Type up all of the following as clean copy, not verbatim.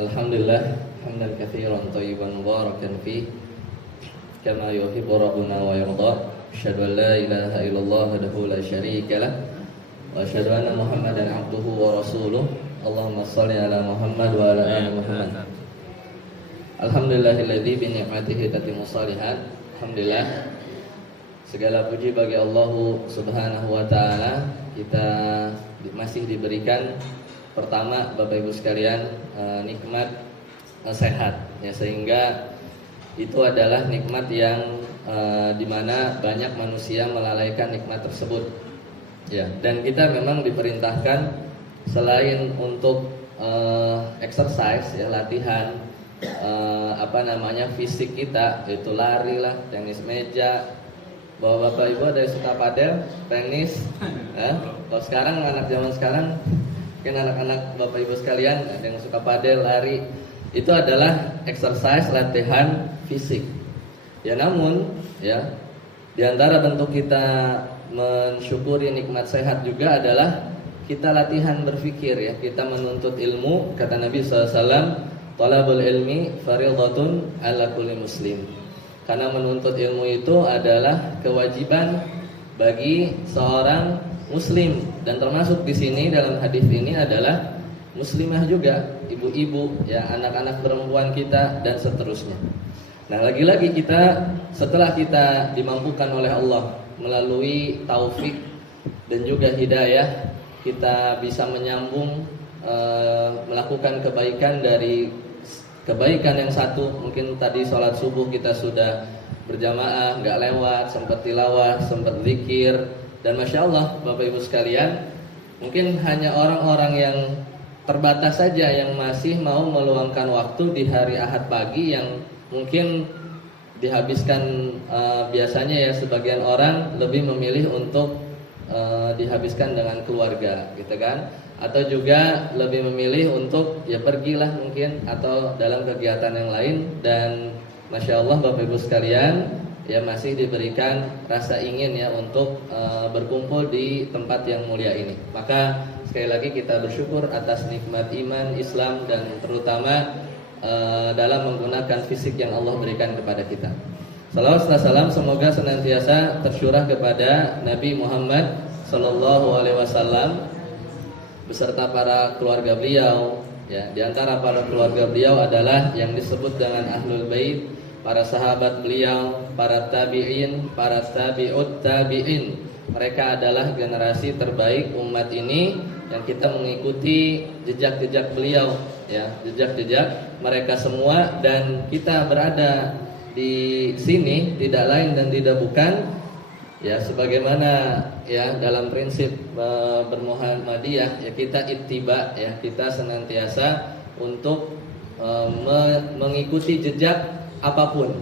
Alhamdulillah hamdan katsiran thayyiban mubarakan fi kama yuhibbu rabbuna wa yarda. Asyhadu an la ilaha illallah wahdahu la syarika lah wa asyhadu anna Muhammadan abduhu wa rasuluh. Allahumma shalli ala Muhammad wa ala ali Muhammad. Alhamdulillahilladzi bi ni'matihi tatimmu shalihat. Alhamdulillah, segala puji bagi Allah Subhanahu wa taala. Kita masih diberikan pertama Bapak Ibu sekalian nikmat sehat ya, sehingga itu adalah nikmat yang dimana banyak manusia melalaikan nikmat tersebut ya. Dan kita memang diperintahkan selain untuk exercise ya, latihan fisik kita, yaitu lari lah, tenis meja. Bahwa Bapak Ibu ada yang suka padel, tenis ya. Kalau sekarang anak zaman sekarang, mungkin anak-anak Bapak Ibu sekalian ada yang suka padel, lari, itu adalah exercise, latihan fisik. Ya, namun ya, di antara bentuk kita mensyukuri nikmat sehat juga adalah kita latihan berpikir ya, kita menuntut ilmu. Kata Nabi SAW, talabul ilmi fardhatun ala kulli muslim. Karena menuntut ilmu itu adalah kewajiban bagi seorang muslim, dan termasuk di sini dalam hadis ini adalah muslimah juga, ibu-ibu ya, anak-anak perempuan kita dan seterusnya. Nah, lagi-lagi kita setelah kita dimampukan oleh Allah melalui taufik dan juga hidayah, kita bisa menyambung melakukan kebaikan dari kebaikan yang satu. Mungkin tadi sholat subuh kita sudah berjamaah, nggak lewat, sempat tilawah, sempat zikir. Dan Masya Allah Bapak Ibu sekalian, mungkin hanya orang-orang yang terbatas saja yang masih mau meluangkan waktu di hari Ahad pagi, yang mungkin dihabiskan biasanya ya, sebagian orang lebih memilih untuk dihabiskan dengan keluarga gitu kan, atau juga lebih memilih untuk ya pergilah mungkin atau dalam kegiatan yang lain. Dan Masya Allah Bapak Ibu sekalian, ya masih diberikan rasa ingin ya untuk berkumpul di tempat yang mulia ini. Maka sekali lagi kita bersyukur atas nikmat iman, Islam, dan terutama dalam menggunakan fisik yang Allah berikan kepada kita. Salawat dan salam semoga senantiasa tercurah kepada Nabi Muhammad Sallallahu Alaihi Wasallam beserta para keluarga beliau. Ya, di antara para keluarga beliau adalah yang disebut dengan Ahlul Bait, para sahabat beliau, para tabi'in, para tabi'ut tabi'in. Mereka adalah generasi terbaik umat ini yang kita mengikuti jejak-jejak beliau ya, jejak-jejak mereka semua. Dan kita berada di sini tidak lain dan tidak bukan ya, sebagaimana ya dalam prinsip bermuhammadiyah ya, kita ittiba ya, kita senantiasa untuk mengikuti jejak apapun,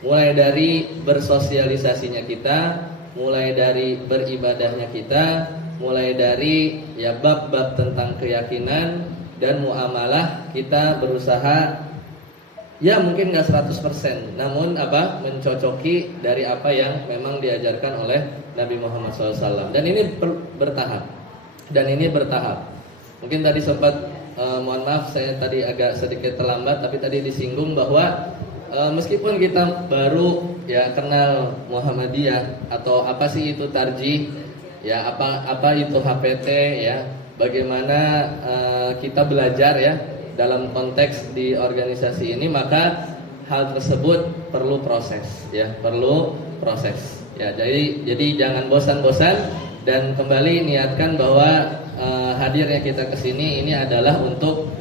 mulai dari bersosialisasinya kita, mulai dari beribadahnya kita, mulai dari ya bab-bab tentang keyakinan dan muamalah. Kita berusaha ya mungkin gak 100%, namun mencocoki dari apa yang memang diajarkan oleh Nabi Muhammad SAW. Dan ini bertahap. Mungkin tadi sempat mohon maaf saya tadi agak sedikit terlambat, tapi tadi disinggung bahwa meskipun kita baru ya kenal Muhammadiyah atau apa sih itu tarjih ya, apa itu HPT ya, bagaimana kita belajar ya dalam konteks di organisasi ini, maka hal tersebut perlu proses ya, perlu proses ya. Jadi jangan bosan-bosan, dan kembali niatkan bahwa hadirnya kita ke sini ini adalah untuk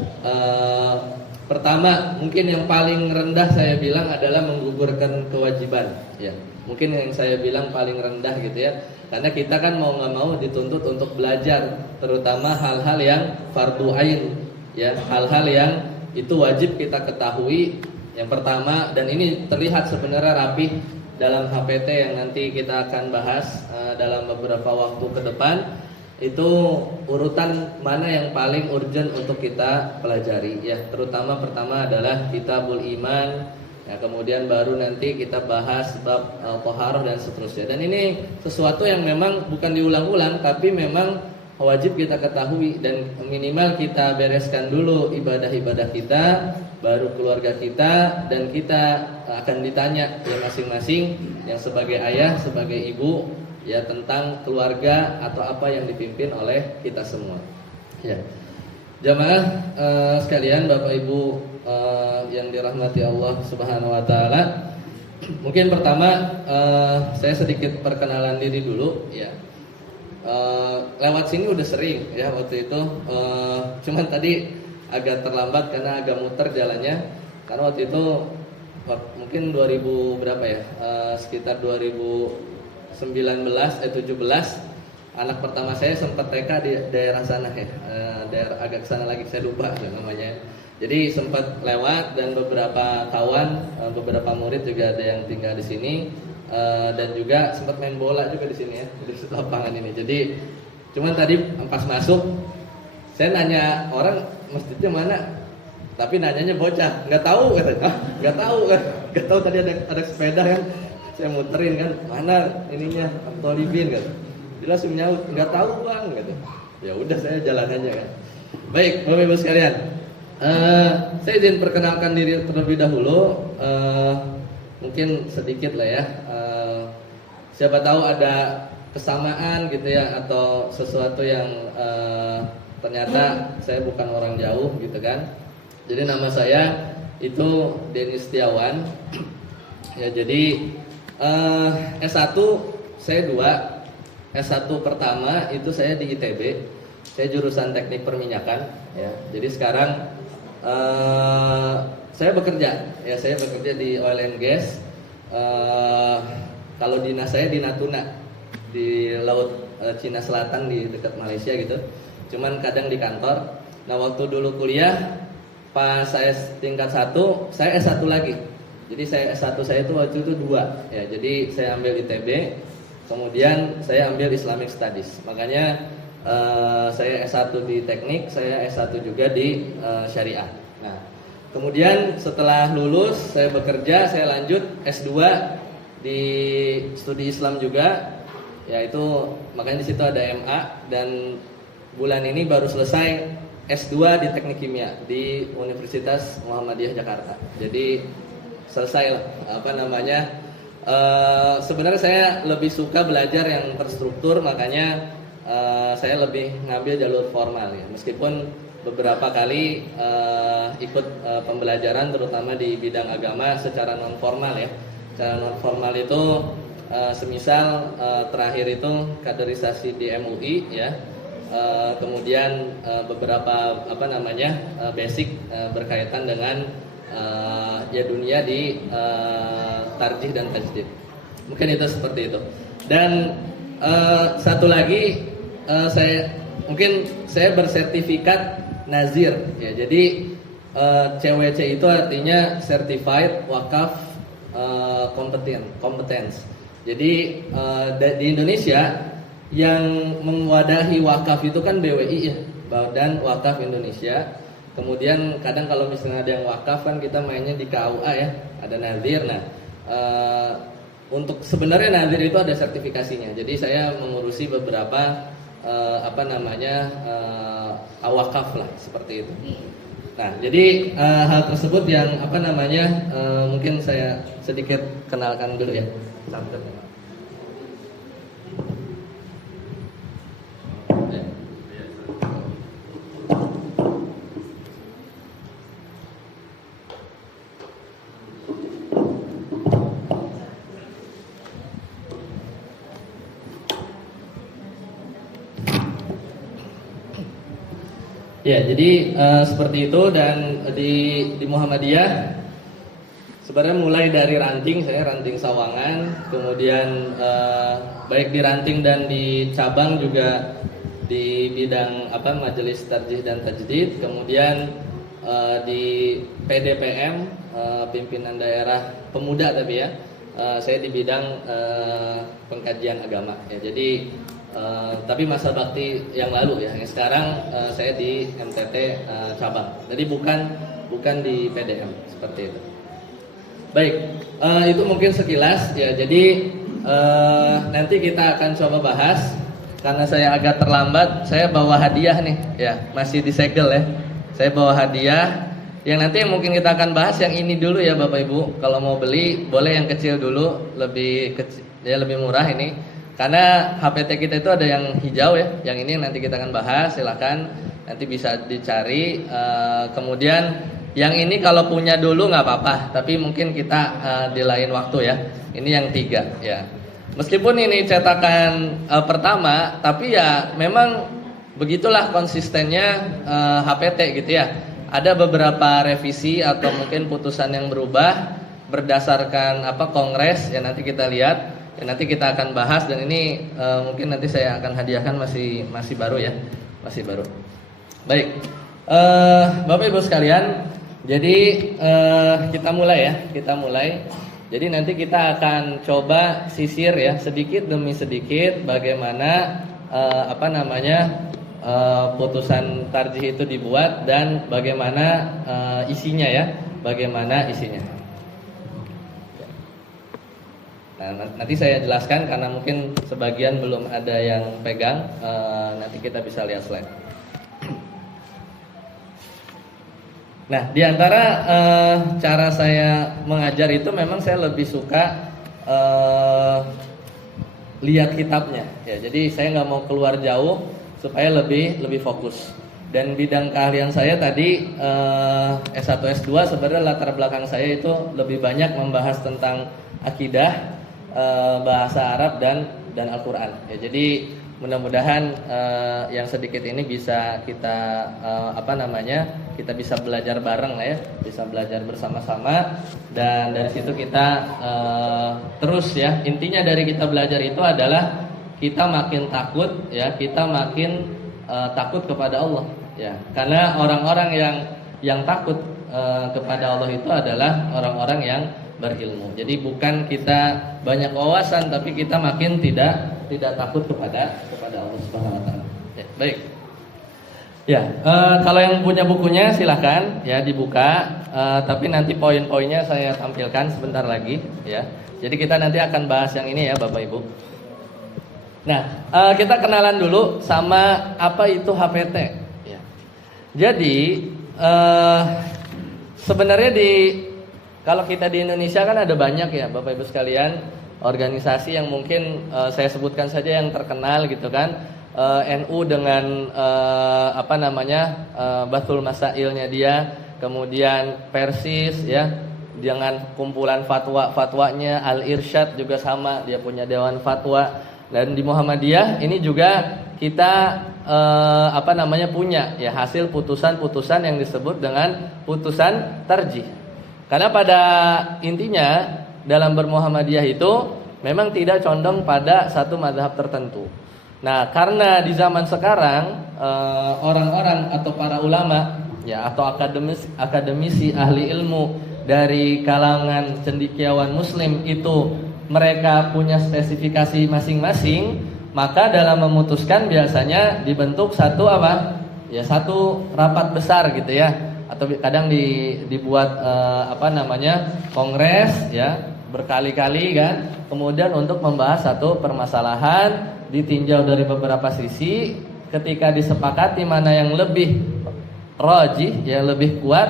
pertama, mungkin yang paling rendah saya bilang adalah menggugurkan kewajiban ya. Mungkin yang saya bilang paling rendah gitu ya, karena kita kan mau nggak mau dituntut untuk belajar, terutama hal-hal yang fardu ain ya, hal-hal yang itu wajib kita ketahui. Yang pertama, dan ini terlihat sebenarnya rapih dalam HPT yang nanti kita akan bahas dalam beberapa waktu ke depan, itu urutan mana yang paling urgent untuk kita pelajari ya. Terutama pertama adalah Kitabul Iman ya, kemudian baru nanti kita bahas bab Thaharah dan seterusnya. Dan ini sesuatu yang memang bukan diulang-ulang, tapi memang wajib kita ketahui dan minimal kita bereskan dulu ibadah-ibadah kita, baru keluarga kita, dan kita akan ditanya ya masing-masing yang sebagai ayah, sebagai ibu ya tentang keluarga atau apa yang dipimpin oleh kita semua. Ya. Jamaah sekalian, Bapak Ibu yang dirahmati Allah Subhanahu wa taala. Mungkin pertama saya sedikit perkenalan diri dulu ya. Lewat sini udah sering ya waktu itu, cuman tadi agak terlambat karena agak muter jalannya. Karena waktu itu mungkin 2000 berapa ya, sekitar 2017 anak pertama saya sempat TK di daerah sana ya, daerah agak sana lagi saya lupa namanya. Jadi sempat lewat dan beberapa kawan, beberapa murid juga ada yang tinggal di sini. Dan juga sempat main bola juga di sini ya, di lapangan ini. Jadi cuman tadi pas masuk saya nanya orang masjidnya mana, tapi nanyanya bocah, nggak tahu katanya, nggak tahu tadi ada sepeda kan, saya muterin kan, mana ininya Tolibin kan, dia langsung nyaut, nggak tahu bang gitu. Ya udah saya jalan aja kan. Baik Bapak Ibu sekalian, saya izin perkenalkan diri terlebih dahulu. Mungkin sedikit lah ya, siapa tahu ada kesamaan gitu ya, atau sesuatu yang ternyata saya bukan orang jauh gitu kan. Jadi nama saya itu Denny Setiawan ya. Jadi S1 saya 2, S1 pertama itu saya di ITB, saya jurusan teknik perminyakan ya. Jadi sekarang saya bekerja di oil and gas. Kalau dinas saya di Natuna, di laut Cina Selatan di dekat Malaysia gitu. Cuman kadang di kantor. Nah waktu dulu kuliah, pas saya tingkat 1, saya S1 lagi. Jadi saya S1 saya itu waktu itu 2 ya. Jadi saya ambil ITB, kemudian saya ambil Islamic Studies. Makanya saya S1 di teknik, saya S1 juga di syariah. Nah, kemudian setelah lulus saya bekerja, saya lanjut S2 di studi Islam juga, yaitu makanya di situ ada MA, dan bulan ini baru selesai S2 di Teknik Kimia di Universitas Muhammadiyah Jakarta. Jadi selesai lah sebenarnya saya lebih suka belajar yang terstruktur, makanya saya lebih ngambil jalur formal ya. Meskipun beberapa kali ikut pembelajaran terutama di bidang agama secara non formal ya. Secara non formal itu semisal terakhir itu kaderisasi di MUI ya. Kemudian beberapa basic berkaitan dengan ya dunia di tarjih dan tajdid. Mungkin itu seperti itu. Dan satu lagi saya bersertifikat Nazir ya. Jadi CWC itu artinya Certified Wakaf Competence. Jadi di Indonesia yang mewadahi wakaf itu kan BWI ya, Badan Wakaf Indonesia. Kemudian kadang kalau misalnya ada yang wakaf kan kita mainnya di KUA ya, ada Nazir. Nah, untuk sebenarnya Nazir itu ada sertifikasinya. Jadi saya mengurusi beberapa wakaf lah seperti itu. Nah, jadi hal tersebut yang mungkin saya sedikit kenalkan dulu ya. Sampai. Ya, jadi seperti itu. Dan di Muhammadiyah sebenarnya mulai dari ranting, saya ranting Sawangan, kemudian baik di ranting dan di cabang juga di bidang majelis tarjih dan tajdid, kemudian di PDPM pimpinan daerah pemuda tapi ya, saya di bidang pengkajian agama ya. Jadi tapi masa bakti yang lalu ya, yang sekarang saya di MTT cabang. Jadi bukan di PDM seperti itu. Baik, itu mungkin sekilas ya. Jadi nanti kita akan coba bahas karena saya agak terlambat, saya bawa hadiah nih, ya masih disegel ya. Saya bawa hadiah yang nanti mungkin kita akan bahas yang ini dulu ya Bapak Ibu. Kalau mau beli boleh yang kecil dulu, lebih kecil, ya lebih murah ini. Karena HPT kita itu ada yang hijau ya, yang ini nanti kita akan bahas. Silakan nanti bisa dicari. Kemudian yang ini kalau punya dulu nggak apa-apa, tapi mungkin kita di lain waktu ya. Ini yang 3 ya. Meskipun ini cetakan pertama, tapi ya memang begitulah konsistennya HPT gitu ya. Ada beberapa revisi atau mungkin putusan yang berubah berdasarkan kongres ya, nanti kita lihat. Ya, nanti kita akan bahas, dan ini mungkin nanti saya akan hadiahkan, masih baru ya, masih baru. Baik, Bapak Ibu sekalian, jadi kita mulai. Jadi nanti kita akan coba sisir ya sedikit demi sedikit bagaimana putusan tarjih itu dibuat dan bagaimana isinya ya, Nah, nanti saya jelaskan karena mungkin sebagian belum ada yang pegang. Nanti kita bisa lihat slide. Nah, di antara cara saya mengajar itu memang saya lebih suka lihat kitabnya. Ya, jadi saya nggak mau keluar jauh supaya lebih fokus. Dan bidang keahlian saya tadi S1 S2 sebenarnya latar belakang saya itu lebih banyak membahas tentang akidah, bahasa Arab dan Al-Quran ya. Jadi mudah-mudahan yang sedikit ini bisa kita kita bisa belajar bareng ya, bisa belajar bersama-sama, dan dari situ kita terus ya. Intinya dari kita belajar itu adalah kita makin takut ya, kita makin takut kepada Allah ya. Karena orang-orang yang takut kepada Allah itu adalah orang-orang yang berilmu. Jadi bukan kita banyak wawasan, tapi kita makin tidak takut kepada Allah Subhanahu wa taala. Ya, baik. Ya, kalau yang punya bukunya silahkan ya dibuka, tapi nanti poin-poinnya saya tampilkan sebentar lagi ya. Jadi kita nanti akan bahas yang ini ya Bapak Ibu. Nah, kita kenalan dulu sama apa itu HPT ya. Jadi sebenarnya kalau kita di Indonesia kan ada banyak ya Bapak Ibu sekalian organisasi yang mungkin saya sebutkan saja yang terkenal gitu kan. NU dengan Bathul Masailnya dia, kemudian Persis ya dengan kumpulan fatwanya, Al-Irsyad juga sama, dia punya dewan fatwa. Dan di Muhammadiyah ini juga kita punya ya hasil putusan-putusan yang disebut dengan putusan tarjih. Karena pada intinya dalam bermuhammadiyah itu memang tidak condong pada satu mazhab tertentu. Nah, karena di zaman sekarang orang-orang atau para ulama ya atau akademisi ahli ilmu dari kalangan cendekiawan muslim itu mereka punya spesifikasi masing-masing, maka dalam memutuskan biasanya dibentuk satu rapat besar gitu ya. Atau kadang dibuat kongres ya berkali-kali kan, kemudian untuk membahas satu permasalahan ditinjau dari beberapa sisi, ketika disepakati mana yang lebih rajih ya lebih kuat,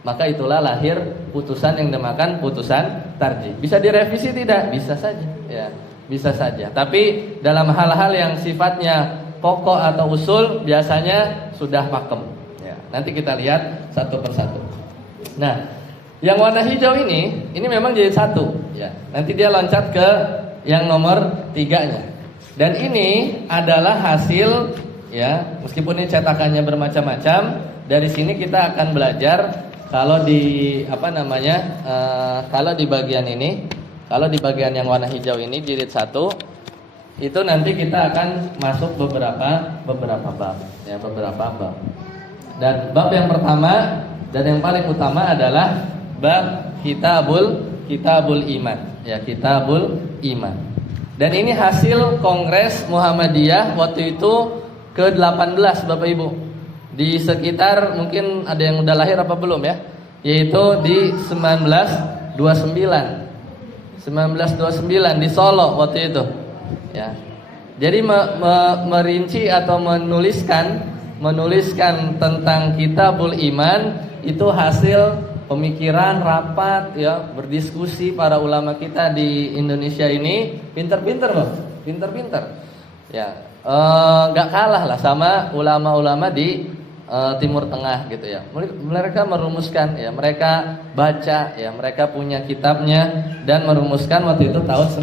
maka itulah lahir putusan yang dinamakan putusan tarjih. Bisa direvisi tidak? Bisa saja ya, bisa saja. Tapi dalam hal-hal yang sifatnya pokok atau usul biasanya sudah pakem. Nanti kita lihat satu persatu. Nah, yang warna hijau ini memang jadi satu ya. Nanti dia loncat ke yang nomor 3-nya. Dan ini adalah hasil ya, meskipun ini cetakannya bermacam-macam. Dari sini kita akan belajar kalau di kalau di bagian ini, kalau di bagian yang warna hijau ini jilid 1, itu nanti kita akan masuk beberapa bab ya, beberapa bab. Dan bab yang pertama dan yang paling utama adalah bab kitabul iman ya, kitabul iman. Dan ini hasil Kongres Muhammadiyah waktu itu ke-18 Bapak Ibu. Di sekitar mungkin ada yang udah lahir apa belum ya? Yaitu di 1929 di Solo waktu itu. Ya. Jadi merinci atau menuliskan tentang Kitabul Iman itu hasil pemikiran rapat ya, berdiskusi para ulama kita di Indonesia ini pinter-pinter loh, pinter-pinter. Ya, nggak kalah lah sama ulama-ulama di Timur Tengah gitu ya. Mereka merumuskan ya, mereka baca ya, mereka punya kitabnya dan merumuskan waktu itu tahun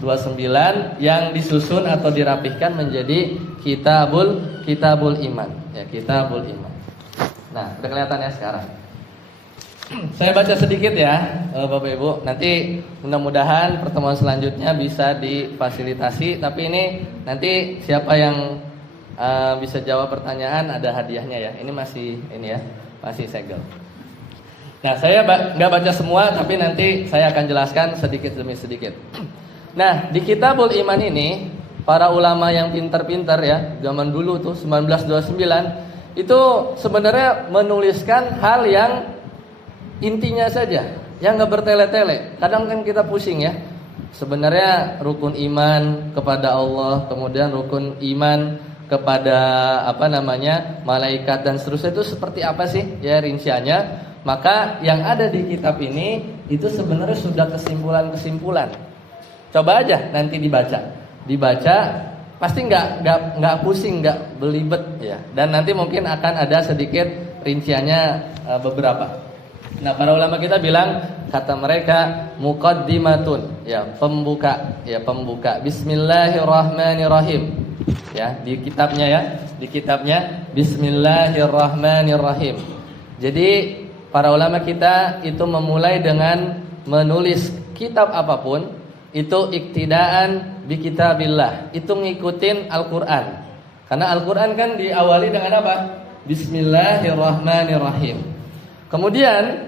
1929 yang disusun atau dirapihkan menjadi Kitabul Iman ya, Kitabul Iman. Nah, udah kelihatan ya sekarang. Saya baca sedikit ya, Bapak Ibu. Nanti mudah-mudahan pertemuan selanjutnya bisa difasilitasi. Tapi ini nanti siapa yang bisa jawab pertanyaan ada hadiahnya ya. Ini masih segel. Nah, saya nggak baca semua, tapi nanti saya akan jelaskan sedikit demi sedikit. Nah, di Kitabul Iman ini para ulama yang pintar-pintar ya, zaman dulu tuh 1929 itu sebenarnya menuliskan hal yang intinya saja, yang nggak bertele-tele. Kadang kan kita pusing ya. Sebenarnya rukun iman kepada Allah, kemudian rukun iman kepada malaikat dan seterusnya itu seperti apa sih ya rinciannya. Maka yang ada di kitab ini itu sebenarnya sudah kesimpulan-kesimpulan. Coba aja nanti dibaca pasti nggak pusing, nggak belibet ya. Dan nanti mungkin akan ada sedikit rinciannya beberapa. Nah, para ulama kita bilang, kata mereka muqaddimatun ya, pembuka. Bismillahirrahmanirrahim. Ya, di kitabnya Bismillahirrahmanirrahim. Jadi para ulama kita itu memulai dengan menulis kitab apapun itu iktidaan bi kitabillah, itu ngikutin Al-Qur'an. Karena Al-Qur'an kan diawali dengan apa? Bismillahirrahmanirrahim. Kemudian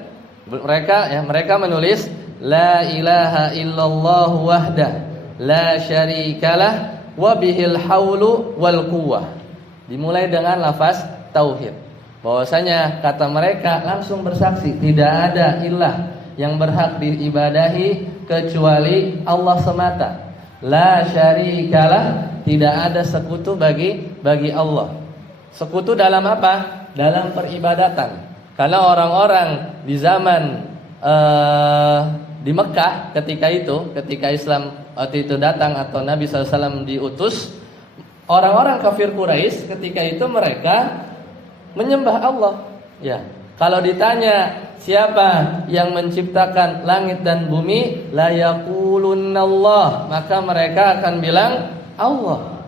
mereka menulis la ilaha illallah wahdah la syarikalah wa bihil haulu wal quwwah. Dimulai dengan lafaz tauhid. Bahwasanya kata mereka langsung bersaksi tidak ada ilah yang berhak diibadahi kecuali Allah semata. La syarikalah, tidak ada sekutu bagi Allah. Sekutu dalam apa? Dalam peribadatan. Karena orang-orang di zaman di Mekah ketika Islam waktu itu datang atau Nabi SAW diutus, orang-orang kafir Quraisy ketika itu mereka menyembah Allah. Ya, kalau ditanya siapa yang menciptakan langit dan bumi, la yaqulunallah, maka mereka akan bilang Allah.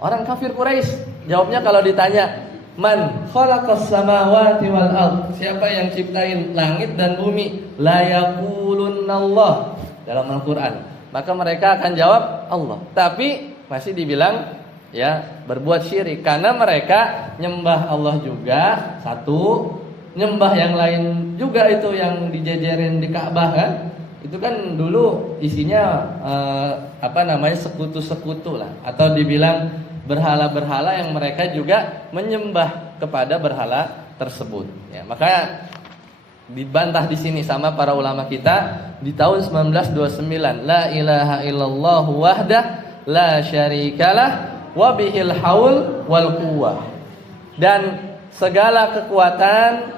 Orang kafir Quraisy jawabnya kalau ditanya man khalaqas samawati wal ard, siapa yang ciptain langit dan bumi, la yaqulunallah dalam Al-Qur'an, maka mereka akan jawab Allah. Tapi masih dibilang ya berbuat syirik karena mereka nyembah Allah juga satu, nyembah yang lain juga itu yang dijejerin di Ka'bah kan. Itu kan dulu isinya sekutu-sekutu lah, atau dibilang berhala-berhala yang mereka juga menyembah kepada berhala tersebut. Ya, maka dibantah di sini sama para ulama kita di tahun 1929, la ilaha illallah wahdah la syarikalah wa bihil haul wal quwwah. Dan segala kekuatan,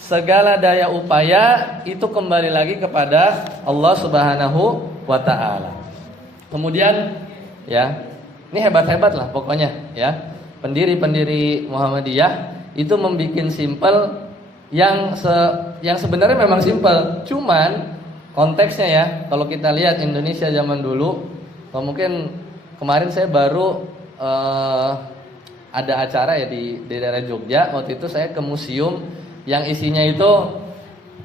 segala daya upaya itu kembali lagi kepada Allah Subhanahu wa taala. Kemudian ya, ini hebat-hebat lah pokoknya ya. Pendiri-pendiri Muhammadiyah itu membuat simpel yang sebenarnya memang simpel. Cuman konteksnya ya, kalau kita lihat Indonesia zaman dulu, mungkin kemarin saya baru ada acara ya di daerah Jogja. Waktu itu saya ke museum yang isinya itu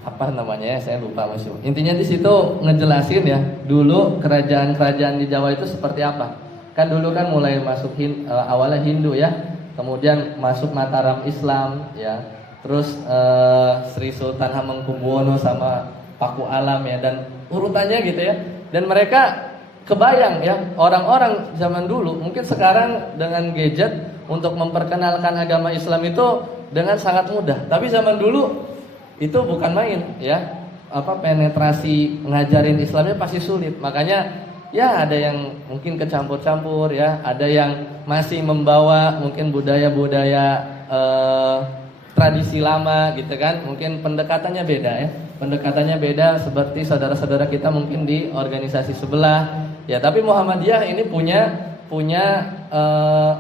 apa namanya ya, saya lupa museum. Intinya di situ ngejelasin ya, dulu kerajaan-kerajaan di Jawa itu seperti apa. Kan dulu kan mulai masuk awalnya Hindu ya, kemudian masuk Mataram Islam ya, terus Sri Sultan Hamengkubuwono sama Paku Alam ya, dan urutannya gitu ya. Dan mereka kebayang ya, orang-orang zaman dulu mungkin sekarang dengan gadget untuk memperkenalkan agama Islam itu dengan sangat mudah, tapi zaman dulu itu bukan main ya. Penetrasi ngajarin Islamnya pasti sulit. Makanya ya ada yang mungkin kecampur-campur ya, ada yang masih membawa mungkin budaya-budaya tradisi lama gitu kan, mungkin pendekatannya beda ya. Pendekatannya beda seperti saudara-saudara kita mungkin di organisasi sebelah ya, tapi Muhammadiyah ini punya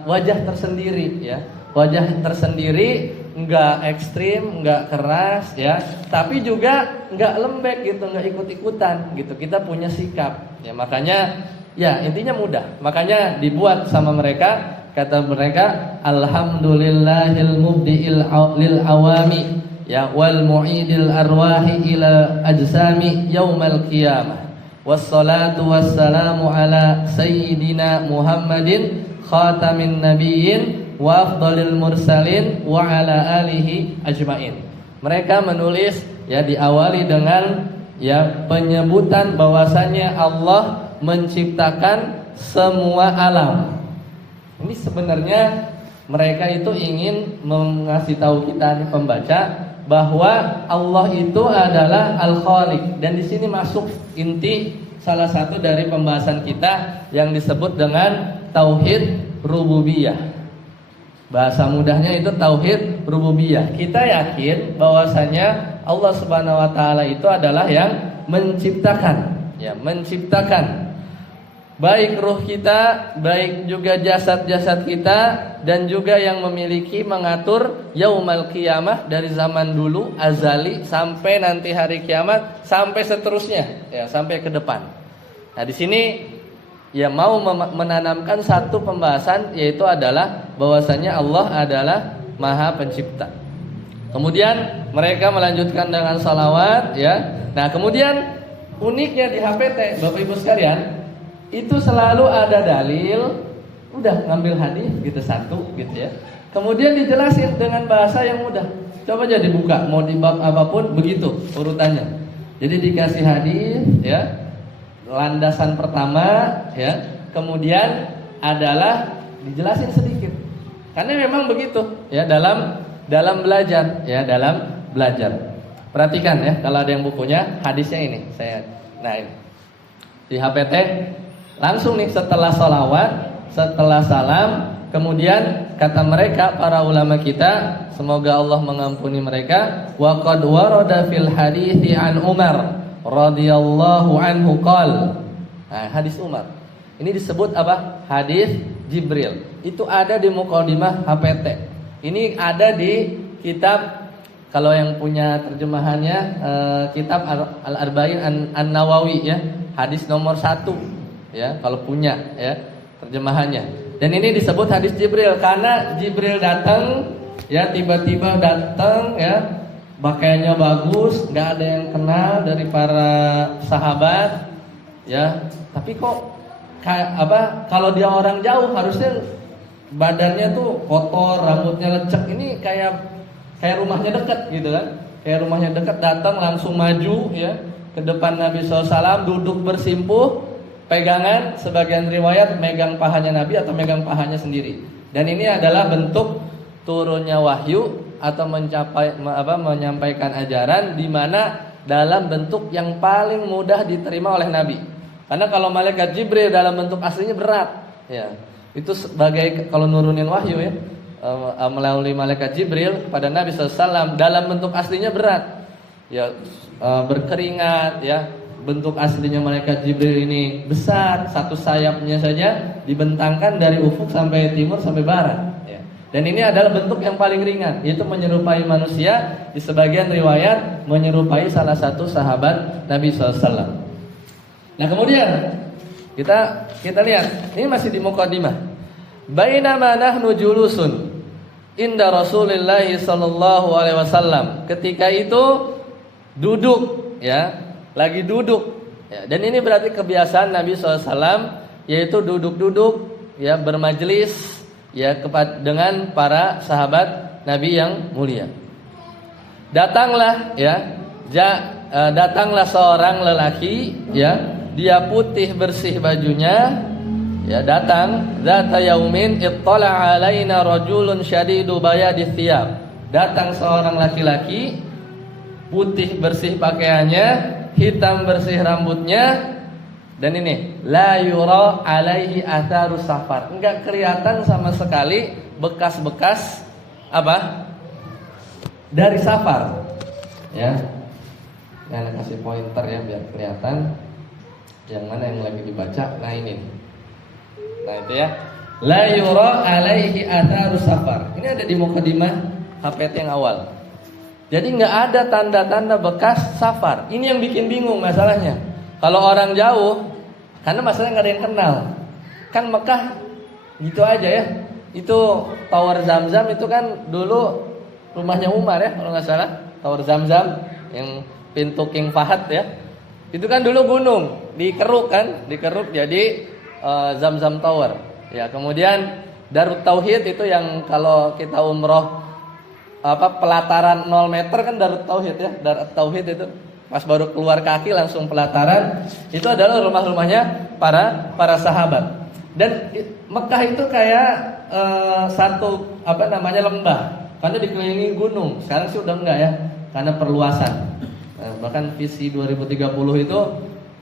wajah tersendiri ya. Wajah tersendiri, enggak ekstrim, enggak keras ya, tapi juga enggak lembek gitu, enggak ikut-ikutan gitu. Kita punya sikap ya, makanya ya intinya mudah. Makanya dibuat sama mereka, kata mereka, alhamdulillahil mubdi'il lil awami ya wal mu'idil arwahi ila ajsami yaumal qiyamah. Wassalatu wassalamu ala sayyidina Muhammadin khatamin nabiyyin wa afdalil mursalin wa ala alihi ajmain. Mereka menulis ya, diawali dengan ya penyebutan bahwasannya Allah menciptakan semua alam. Ini sebenarnya mereka itu ingin mengasih tahu kita nih pembaca bahwa Allah itu adalah Al-Khaliq, dan di sini masuk inti salah satu dari pembahasan kita yang disebut dengan tauhid rububiyah. Bahasa mudahnya itu tauhid rububiyah. Kita yakin bahwasanya Allah Subhanahu wa taala itu adalah yang menciptakan, ya, menciptakan baik ruh kita, baik juga jasad-jasad kita, dan juga yang memiliki mengatur yaumal qiyamah dari zaman dulu azali sampai nanti hari kiamat sampai seterusnya ya, sampai ke depan. Nah, di sini ya mau menanamkan satu pembahasan, yaitu adalah bahwasanya Allah adalah Maha Pencipta. Kemudian mereka melanjutkan dengan salawat ya. Nah, kemudian uniknya di HPT Bapak Ibu sekalian, itu selalu ada dalil, udah ngambil hadis gitu satu gitu ya. Kemudian dijelasin dengan bahasa yang mudah. Coba aja dibuka, mau di bab apapun begitu urutannya. Jadi dikasih hadis ya, landasan pertama ya, kemudian adalah dijelasin sedikit. Karena memang begitu ya dalam belajar ya, dalam belajar. Perhatikan ya, kalau ada yang bukunya, hadisnya ini saya. Nah, ini di HPT langsung nih setelah salawat, setelah salam, kemudian kata mereka para ulama kita, semoga Allah mengampuni mereka, wa qad warada fil hadithi an Umar radhiyallahu anhu qala. Nah, hadis Umar. Ini disebut apa? Hadis Jibril. Itu ada di mukadimah HPT. Ini ada di kitab, kalau yang punya terjemahannya kitab Al-Arba'in An-Nawawi ya, hadis nomor 1. Ya, kalau punya ya terjemahannya. Dan ini disebut hadis Jibril karena Jibril datang ya, tiba-tiba datang ya, pakaiannya bagus, nggak ada yang kenal dari para sahabat ya. Tapi kok kalau dia orang jauh harusnya badannya tuh kotor, rambutnya lecek. Ini kayak rumahnya dekat gitu kan. Kayak rumahnya dekat, datang langsung maju ya ke depan Nabi SAW, duduk bersimpuh, pegangan, sebagian riwayat megang pahanya Nabi atau megang pahanya sendiri. Dan ini adalah bentuk turunnya wahyu atau menyampaikan ajaran, di mana dalam bentuk yang paling mudah diterima oleh Nabi. Karena kalau malaikat Jibril dalam bentuk aslinya berat ya. Itu sebagai kalau nurunin wahyu ya, melalui malaikat Jibril pada Nabi SAW, dalam bentuk aslinya berat ya, berkeringat ya. Bentuk aslinya malaikat Jibril ini besar, satu sayapnya saja dibentangkan dari ufuk sampai timur sampai barat ya. Dan ini adalah bentuk yang paling ringan, yaitu menyerupai manusia, di sebagian riwayat menyerupai salah satu sahabat Nabi SAW. Nah, kemudian kita lihat, ini masih di mukadimah. Bainama nahnu julusun inda Rasulillah sallallahu alaihi wasallam. Ketika itu duduk ya, lagi duduk ya. Dan ini berarti kebiasaan Nabi SAW, yaitu duduk-duduk ya, bermajlis ya dengan para sahabat Nabi yang mulia. Datanglah ya, datanglah seorang lelaki ya, dia putih bersih bajunya ya, datang zata yaumin ittala alaina rajulun syadidu bayadi thiyab. Datang seorang laki-laki putih bersih pakaiannya, hitam bersih rambutnya, Dan ini la yura alaihi atharus safar. Enggak kelihatan sama sekali bekas-bekas apa? Dari safar. Ya. Nah, kasih pointer ya biar kelihatan yang mana yang lagi dibaca. Nah, ini. Nah, itu ya. La yura alaihi atharus safar. Ini ada di mukadimah HPT yang awal. Jadi enggak ada tanda-tanda bekas safar. Ini yang bikin bingung masalahnya. Kalau orang jauh, karena masalahnya nggak ada yang kenal. Kan Mekah gitu aja ya. Itu Tower Zamzam itu kan dulu rumahnya Umar ya kalau nggak salah. Tower Zamzam yang pintu King Fahad ya. Itu kan dulu gunung, dikeruk kan, dikeruk jadi Zamzam Tower. Ya, kemudian Darut Tauhid itu yang kalau kita umroh pelataran 0 meter kan Darut Tauhid ya. Darut Tauhid itu pas baru keluar kaki langsung pelataran, itu adalah rumah-rumahnya para sahabat. Dan Mekah itu kayak satu lembah, karena dikelilingi gunung. Sekarang sih udah enggak ya, karena perluasan. Bahkan visi 2030 itu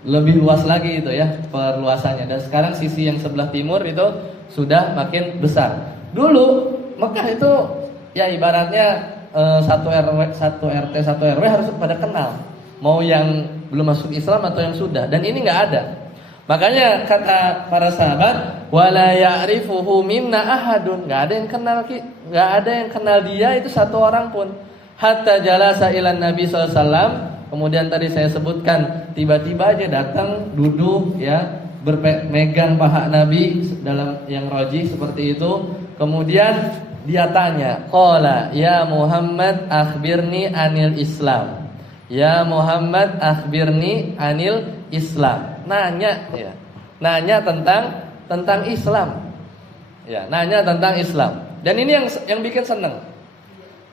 lebih luas lagi itu ya perluasannya. Dan sekarang sisi yang sebelah timur itu sudah makin besar. Dulu Mekah itu ya ibaratnya satu RT 1 RW harus pada kenal. Mau yang belum masuk Islam atau yang sudah, dan ini nggak ada. Makanya kata para sahabat, wala ya'rifuhu minna ahadun, nggak ada yang kenal nggak ada yang kenal dia itu satu orang pun. Hatta jalasa ilan Nabi SAW. Kemudian tadi saya sebutkan tiba-tiba aja datang duduk ya bermegang paha Nabi dalam yang roji seperti itu. Kemudian dia tanya, qala ya Muhammad akhbirni anil Islam. Ya Muhammad akhbirni anil Islam. Nanya ya. Nanya tentang Islam. Ya, nanya tentang Islam. Dan ini yang bikin seneng.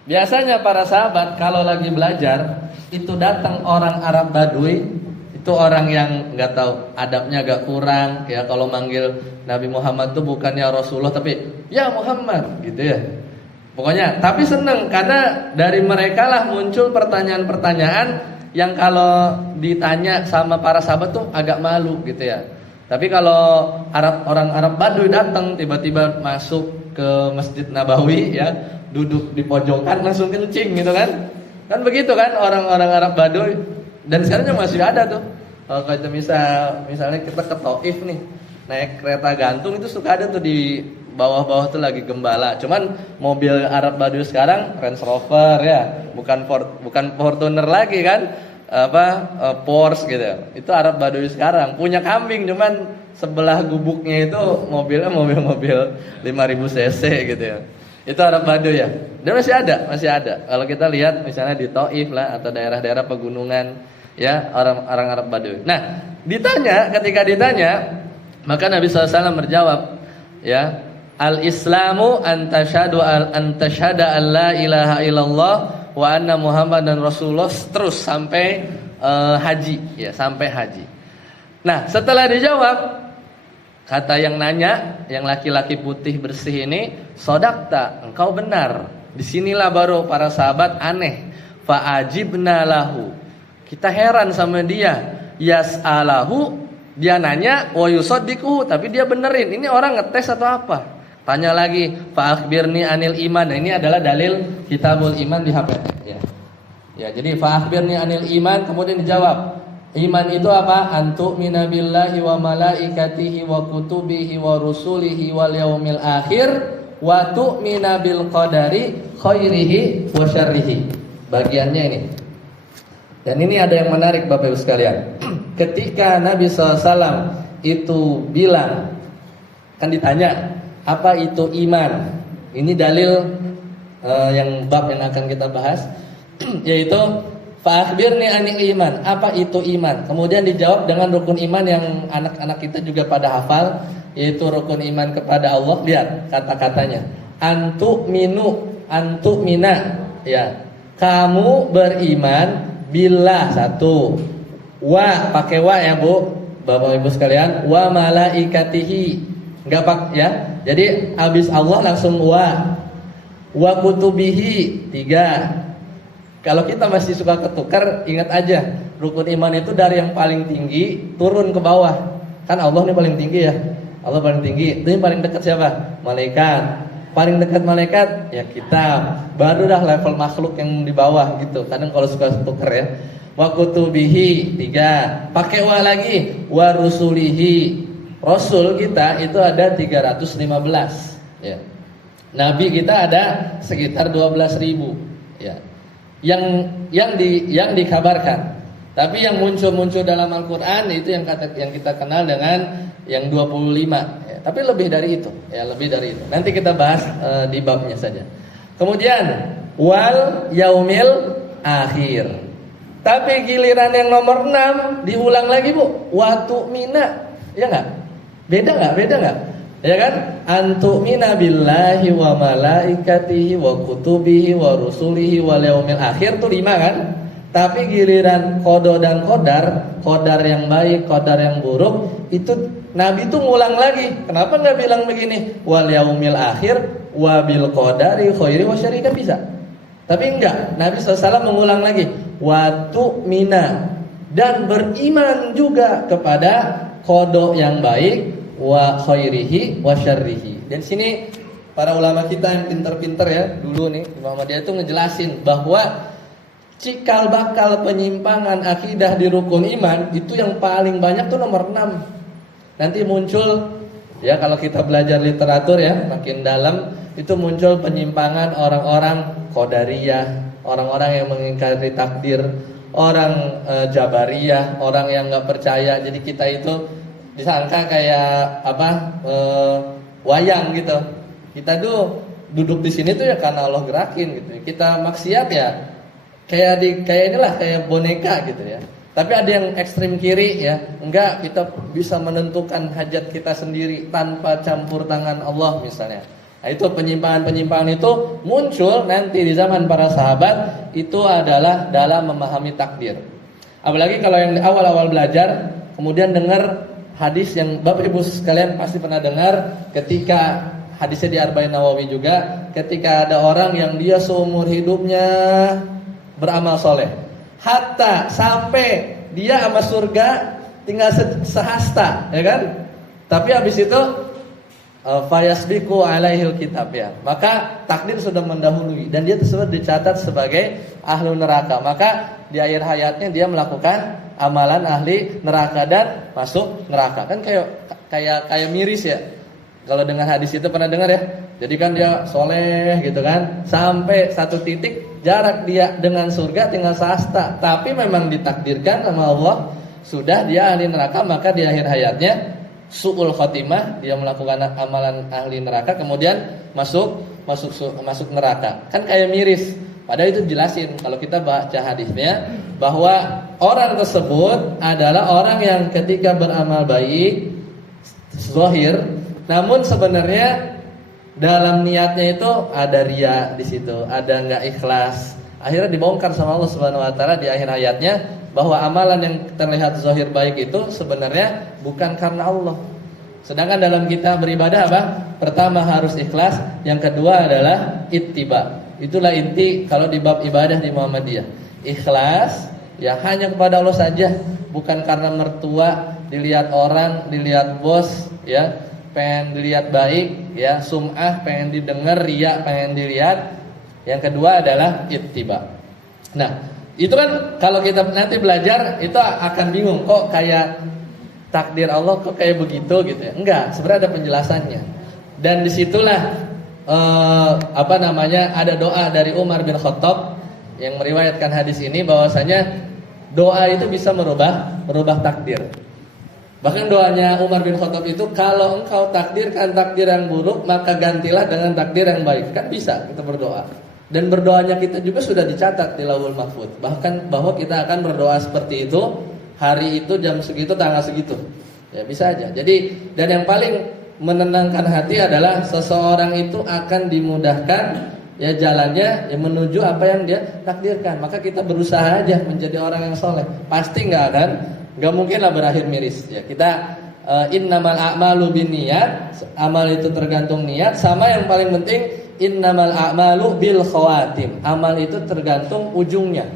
Biasanya para sahabat kalau lagi belajar itu datang orang Arab Badui, itu orang yang nggak tahu adabnya agak kurang ya, kalau manggil Nabi Muhammad tuh bukannya Rasulullah tapi ya Muhammad gitu ya. Pokoknya, tapi seneng karena dari mereka lah muncul pertanyaan-pertanyaan yang kalau ditanya sama para sahabat tuh agak malu gitu ya. Tapi kalau orang Arab Baduy datang tiba-tiba masuk ke Masjid Nabawi ya, duduk di pojokan langsung kencing gitu kan. Kan begitu kan orang-orang Arab Baduy. Dan sekarang masih ada tuh. Kalau kita misalnya kita ke Taif nih, naik kereta gantung itu suka ada tuh di bawah-bawah tuh lagi gembala. Cuman mobil Arab Baduy sekarang Range Rover ya, bukan Fortuner lagi kan, Porsche gitu. Itu Arab Baduy sekarang punya kambing, cuman sebelah gubuknya itu mobilnya mobil 5000 cc gitu ya. Itu Arab Baduy ya. Dan masih ada. Kalau kita lihat misalnya di Taif lah atau daerah-daerah pegunungan ya, orang Arab Baduy. Nah, ketika ditanya, maka Nabi SAW berjawab ya, al-Islamu antashadu antashada an la ilaha illallah wa anna Muhammadan Rasulullah, terus sampai haji ya, sampai haji. Nah, setelah dijawab, kata yang nanya, yang laki-laki putih bersih ini, sodakta, engkau benar. Disinilah baru para sahabat aneh. Fa'ajibna lahu, kita heran sama dia. Yas'alahu, dia nanya, wa yusaddiquhu, tapi dia benerin. Ini orang ngetes atau apa? Tanya lagi, fa'akhbirni anil iman. Nah, ini adalah dalil kitabul iman di HP ya. Ya, jadi fa'akhbirni anil iman, kemudian dijawab, iman itu apa? Antu'mina billahi wa malaikatihi wa kutubihi wa rusulihi wal yaumil akhir wa tu'mina bil qadari khairihi wa syarrihi. Bagiannya ini. Dan ini ada yang menarik Bapak Ibu sekalian. Ketika Nabi SAW itu bilang, kan ditanya, apa itu iman? Ini dalil yang bab yang akan kita bahas, yaitu fa'akhbirni anil iman. Apa itu iman? Kemudian dijawab dengan rukun iman yang anak-anak kita juga pada hafal, yaitu rukun iman kepada Allah. Lihat kata-katanya. Antu'mina ya. Kamu beriman billah, satu. Wa, pakai wa ya Bu, Bapak Ibu sekalian, wa malaikatihi. Enggak pak ya. Jadi habis Allah langsung wa kutubihi, 3. Kalau kita masih suka ketukar, ingat aja, rukun iman itu dari yang paling tinggi turun ke bawah. Kan Allah ini paling tinggi ya. Allah paling tinggi. Itu yang paling dekat siapa? Malaikat. Paling dekat malaikat ya kitab. Baru dah level makhluk yang di bawah gitu. Kadang kalau suka tukar ya. Wa kutubihi 3. Pakai wa lagi. Wa rusulihi. Rasul kita itu ada 315 ya. Nabi kita ada sekitar 12.000 ya. Yang dikabarkan. Tapi yang muncul dalam Al-Qur'an itu yang kita kenal dengan yang 25 ya. Tapi lebih dari itu ya, lebih dari itu. Nanti kita bahas di babnya saja. Kemudian wal yaumil akhir. Tapi giliran yang nomor 6 diulang lagi, Bu. Wa tu'mina. Ya enggak? Beda enggak? Ya kan? Antu'mina billahi wa malaikatihi wa kutubihi wa rusulihi wal yaumil akhir tuh 5 kan? Tapi giliran qada dan qadar yang baik, qadar yang buruk, itu Nabi tuh ngulang lagi. Kenapa enggak bilang begini? Wal yaumil akhir wa bil qadari khairi wa syarri, kan bisa. Tapi enggak, Nabi SAW mengulang lagi. Wa tu'mina, dan beriman juga kepada qada yang baik, wa khairihi wa syarrihi. Dan sini para ulama kita yang pintar-pintar ya, dulu nih Muhammadiyah itu ngejelasin bahwa cikal bakal penyimpangan akidah di rukun iman itu yang paling banyak tuh nomor 6. Nanti muncul ya, kalau kita belajar literatur ya makin dalam, itu muncul penyimpangan orang-orang Qadariyah, orang-orang yang mengingkari takdir, orang Jabariyah, orang yang enggak percaya. Jadi kita itu disangka kayak wayang gitu. Kita tuh duduk di sini tuh ya karena Allah gerakin gitu. Kita maksiat ya kayak inilah, kayak boneka gitu ya. Tapi ada yang ekstrim kiri ya, enggak, kita bisa menentukan hajat kita sendiri tanpa campur tangan Allah misalnya. Nah, itu penyimpangan itu muncul nanti di zaman para sahabat, itu adalah dalam memahami takdir. Apalagi kalau yang awal-awal belajar kemudian dengar hadis yang Bapak Ibu sekalian pasti pernah dengar, ketika hadisnya di Arba'in Nawawi juga, ketika ada orang yang dia seumur hidupnya beramal soleh, hatta sampai dia sama surga tinggal sehasta, ya kan? Tapi habis itu fayasbiqu alaihil kitab ya, maka takdir sudah mendahului dan dia tersebut dicatat sebagai ahlu neraka. Maka di akhir hayatnya dia melakukan amalan ahli neraka dan masuk neraka. Kan kayak miris ya. Kalau dengar hadis itu pernah dengar ya. Jadi kan dia soleh gitu kan, sampai satu titik jarak dia dengan surga tinggal sehasta. Tapi memang ditakdirkan sama Allah sudah dia ahli neraka, maka di akhir hayatnya su'ul khotimah, dia melakukan amalan ahli neraka kemudian masuk neraka. Kan kayak miris. Padahal itu jelasin kalau kita baca hadisnya bahwa orang tersebut adalah orang yang ketika beramal baik zahir, namun sebenarnya dalam niatnya itu ada riya di situ, ada enggak ikhlas. Akhirnya dibongkar sama Allah Subhanahu wa taala di akhir hayatnya bahwa amalan yang terlihat zahir baik itu sebenarnya bukan karena Allah. Sedangkan dalam kita beribadah apa? Pertama harus ikhlas, yang kedua adalah ittiba. Itulah inti kalau di bab ibadah di Muhammadiyah. Ikhlas ya hanya kepada Allah saja, bukan karena mertua, dilihat orang, dilihat bos ya, pengen dilihat baik ya, sum'ah pengen didengar, riya pengen dilihat. Yang kedua adalah ittiba. Nah, itu kan kalau kita nanti belajar itu akan bingung, kok kayak takdir Allah kok kayak begitu gitu ya. Enggak, sebenarnya ada penjelasannya. Dan disitulah ada doa dari Umar bin Khattab yang meriwayatkan hadis ini bahwasanya doa itu bisa merubah takdir. Bahkan doanya Umar bin Khattab itu, kalau engkau takdirkan takdir yang buruk, maka gantilah dengan takdir yang baik. Kan bisa kita berdoa. Dan berdoanya kita juga sudah dicatat di Lauhul Mahfuz. Bahkan bahwa kita akan berdoa seperti itu hari itu jam segitu tanggal segitu. Ya bisa aja. Jadi dan yang paling menenangkan hati adalah seseorang itu akan dimudahkan ya jalannya ya menuju apa yang dia takdirkan. Maka kita berusaha aja menjadi orang yang soleh. Pasti nggak mungkin lah berakhir miris. Ya kita innamal a'malu binniyat, amal itu tergantung niat. Sama yang paling penting innamal a'malu bil khawatim. Amal itu tergantung ujungnya.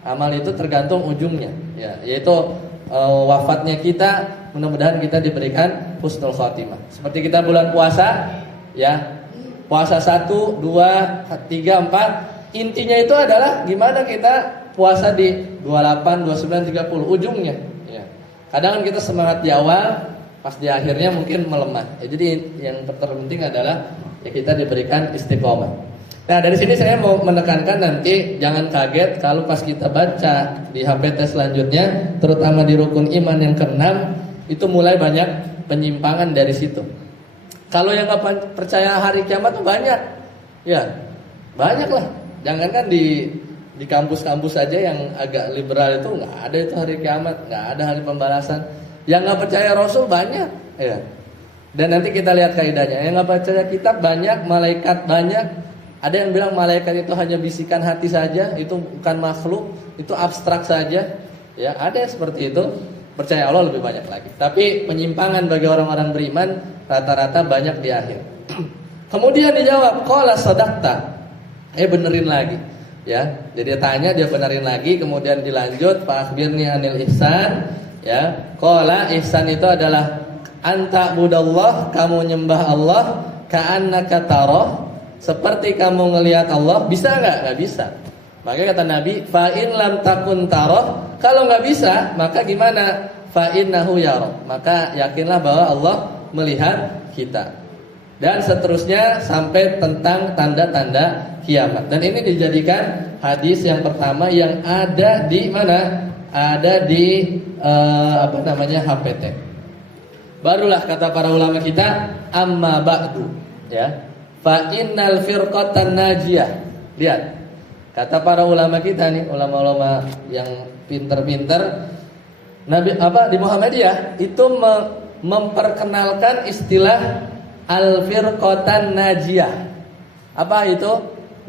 Amal itu tergantung ujungnya, ya, yaitu wafatnya kita, mudah-mudahan kita diberikan husnul khatimah. Seperti kita bulan puasa, ya. Puasa 1, 2, 3, 4. Intinya itu adalah gimana kita puasa di 28, 29, 30 ujungnya, ya. Kadang kita semangat di awal, pas di akhirnya mungkin melemah. Ya, jadi yang terpenting adalah ya kita diberikan istiqomah. Nah, dari sini saya mau menekankan nanti jangan kaget kalau pas kita baca di HPT selanjutnya, terutama di rukun iman yang ke-6, itu mulai banyak penyimpangan dari situ. Kalau yang nggak percaya hari kiamat tuh banyak, ya banyak lah. Jangankan di kampus-kampus saja yang agak liberal itu nggak ada itu hari kiamat, nggak ada hari pembalasan. Yang nggak percaya Rasul banyak, ya. Dan nanti kita lihat kaidahnya. Yang nggak percaya kitab banyak, malaikat banyak. Ada yang bilang malaikat itu hanya bisikan hati saja, itu bukan makhluk, itu abstrak saja. Ya, ada yang seperti itu. Percaya Allah lebih banyak lagi. Tapi penyimpangan bagi orang-orang beriman rata-rata banyak di akhir. Kemudian dijawab, qala sadaqta. Benerin lagi. Ya, jadi dia tanya, dia benerin lagi, kemudian dilanjut, fa akhbirni anil ihsan. Ya, qala ihsan itu adalah anta budallah, kamu nyembah Allah ka'annaka tarah, seperti kamu ngelihat Allah. Bisa enggak? Enggak bisa. Maka kata Nabi, fa in lam takun tarah, kalau enggak bisa, maka gimana? Fa innahu yara, maka yakinlah bahwa Allah melihat kita. Dan seterusnya sampai tentang tanda-tanda kiamat. Dan ini dijadikan hadis yang pertama yang ada di mana? Ada di HPT. Barulah kata para ulama kita, amma ba'du, ya. Fa innal firqatan najiyah. Lihat. Kata para ulama kita nih, ulama-ulama yang pinter-pinter, Nabi di Muhammadiyah itu memperkenalkan istilah al-firqatan najiyah. Apa itu?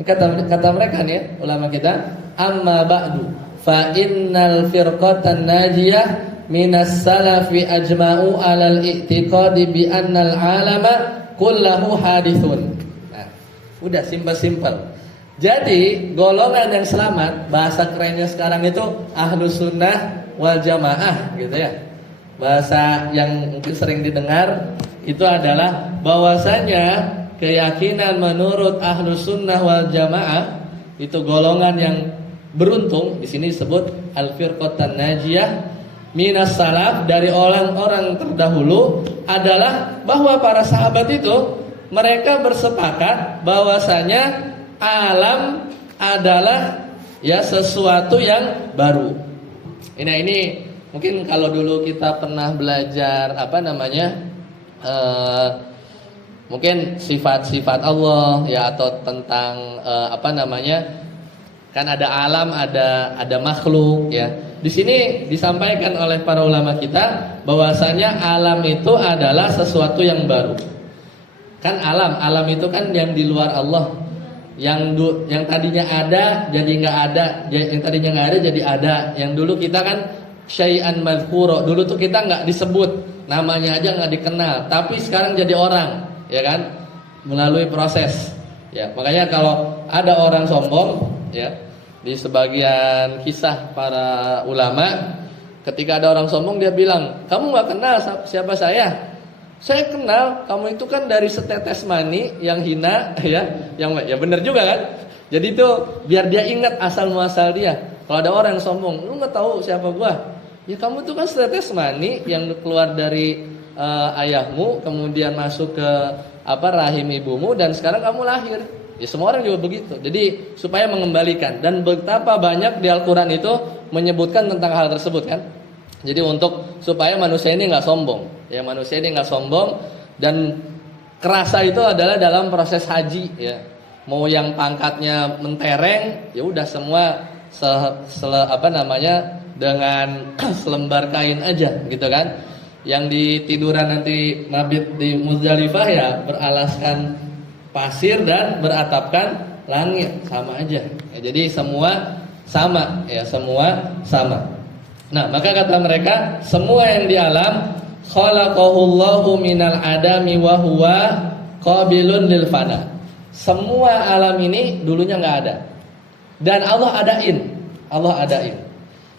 Kata mereka nih, ulama kita, amma ba'du fa innal firqatan najiyah minas salafi ajma'u 'alal i'tiqadi bi annal 'alama kullahu hadithun. Nah, udah simpel. Jadi golongan yang selamat, bahasa kerennya sekarang itu ahlus sunnah wal jamaah, gitu ya. Bahasa yang mungkin sering didengar itu adalah bahwasanya keyakinan menurut ahlus sunnah wal jamaah itu golongan yang beruntung. Di sini disebut al-firqatan najiyah minas salaf, dari orang-orang terdahulu, adalah bahwa para sahabat itu mereka bersepakat bahwasanya alam adalah ya sesuatu yang baru. Ini mungkin kalau dulu kita pernah belajar mungkin sifat-sifat Allah ya, atau tentang kan ada alam, ada makhluk ya. Di sini disampaikan oleh para ulama kita bahwasanya alam itu adalah sesuatu yang baru. Kan alam itu kan yang di luar Allah. Yang tadinya ada jadi nggak ada, yang tadinya nggak ada jadi ada. Yang dulu kita kan syai'an madhkuro, dulu tuh kita nggak disebut, namanya aja nggak dikenal, tapi sekarang jadi orang, ya kan, melalui proses. Ya, makanya kalau ada orang sombong, ya, di sebagian kisah para ulama, ketika ada orang sombong dia bilang, kamu nggak kenal siapa saya? Saya kenal, kamu itu kan dari setetes mani yang hina, ya benar juga kan? Jadi itu biar dia ingat asal muasal dia. Kalau ada orang yang sombong, lu nggak tahu siapa gua? Ya kamu itu kan setetes mani yang keluar dari ayahmu, kemudian masuk ke rahim ibumu, dan sekarang kamu lahir. Ya semua orang juga begitu. Jadi supaya mengembalikan, dan betapa banyak di Al-Quran itu menyebutkan tentang hal tersebut kan. Jadi untuk supaya manusia ini nggak sombong, ya manusia ini nggak sombong, dan kerasa itu adalah dalam proses haji, ya. Mau yang pangkatnya mentereng, ya udah semua dengan selembar kain aja, gitu kan. Yang di tiduran nanti mabit di Muzdalifah ya beralaskan pasir dan beratapkan langit, sama aja. Ya, jadi semua sama, ya semua sama. Nah, maka kata mereka, semua yang di alam khalaqahullahu minal adami wa huwa qabilun lil fana. semua alam ini dulunya nggak ada. Dan Allah adain. Allah adain.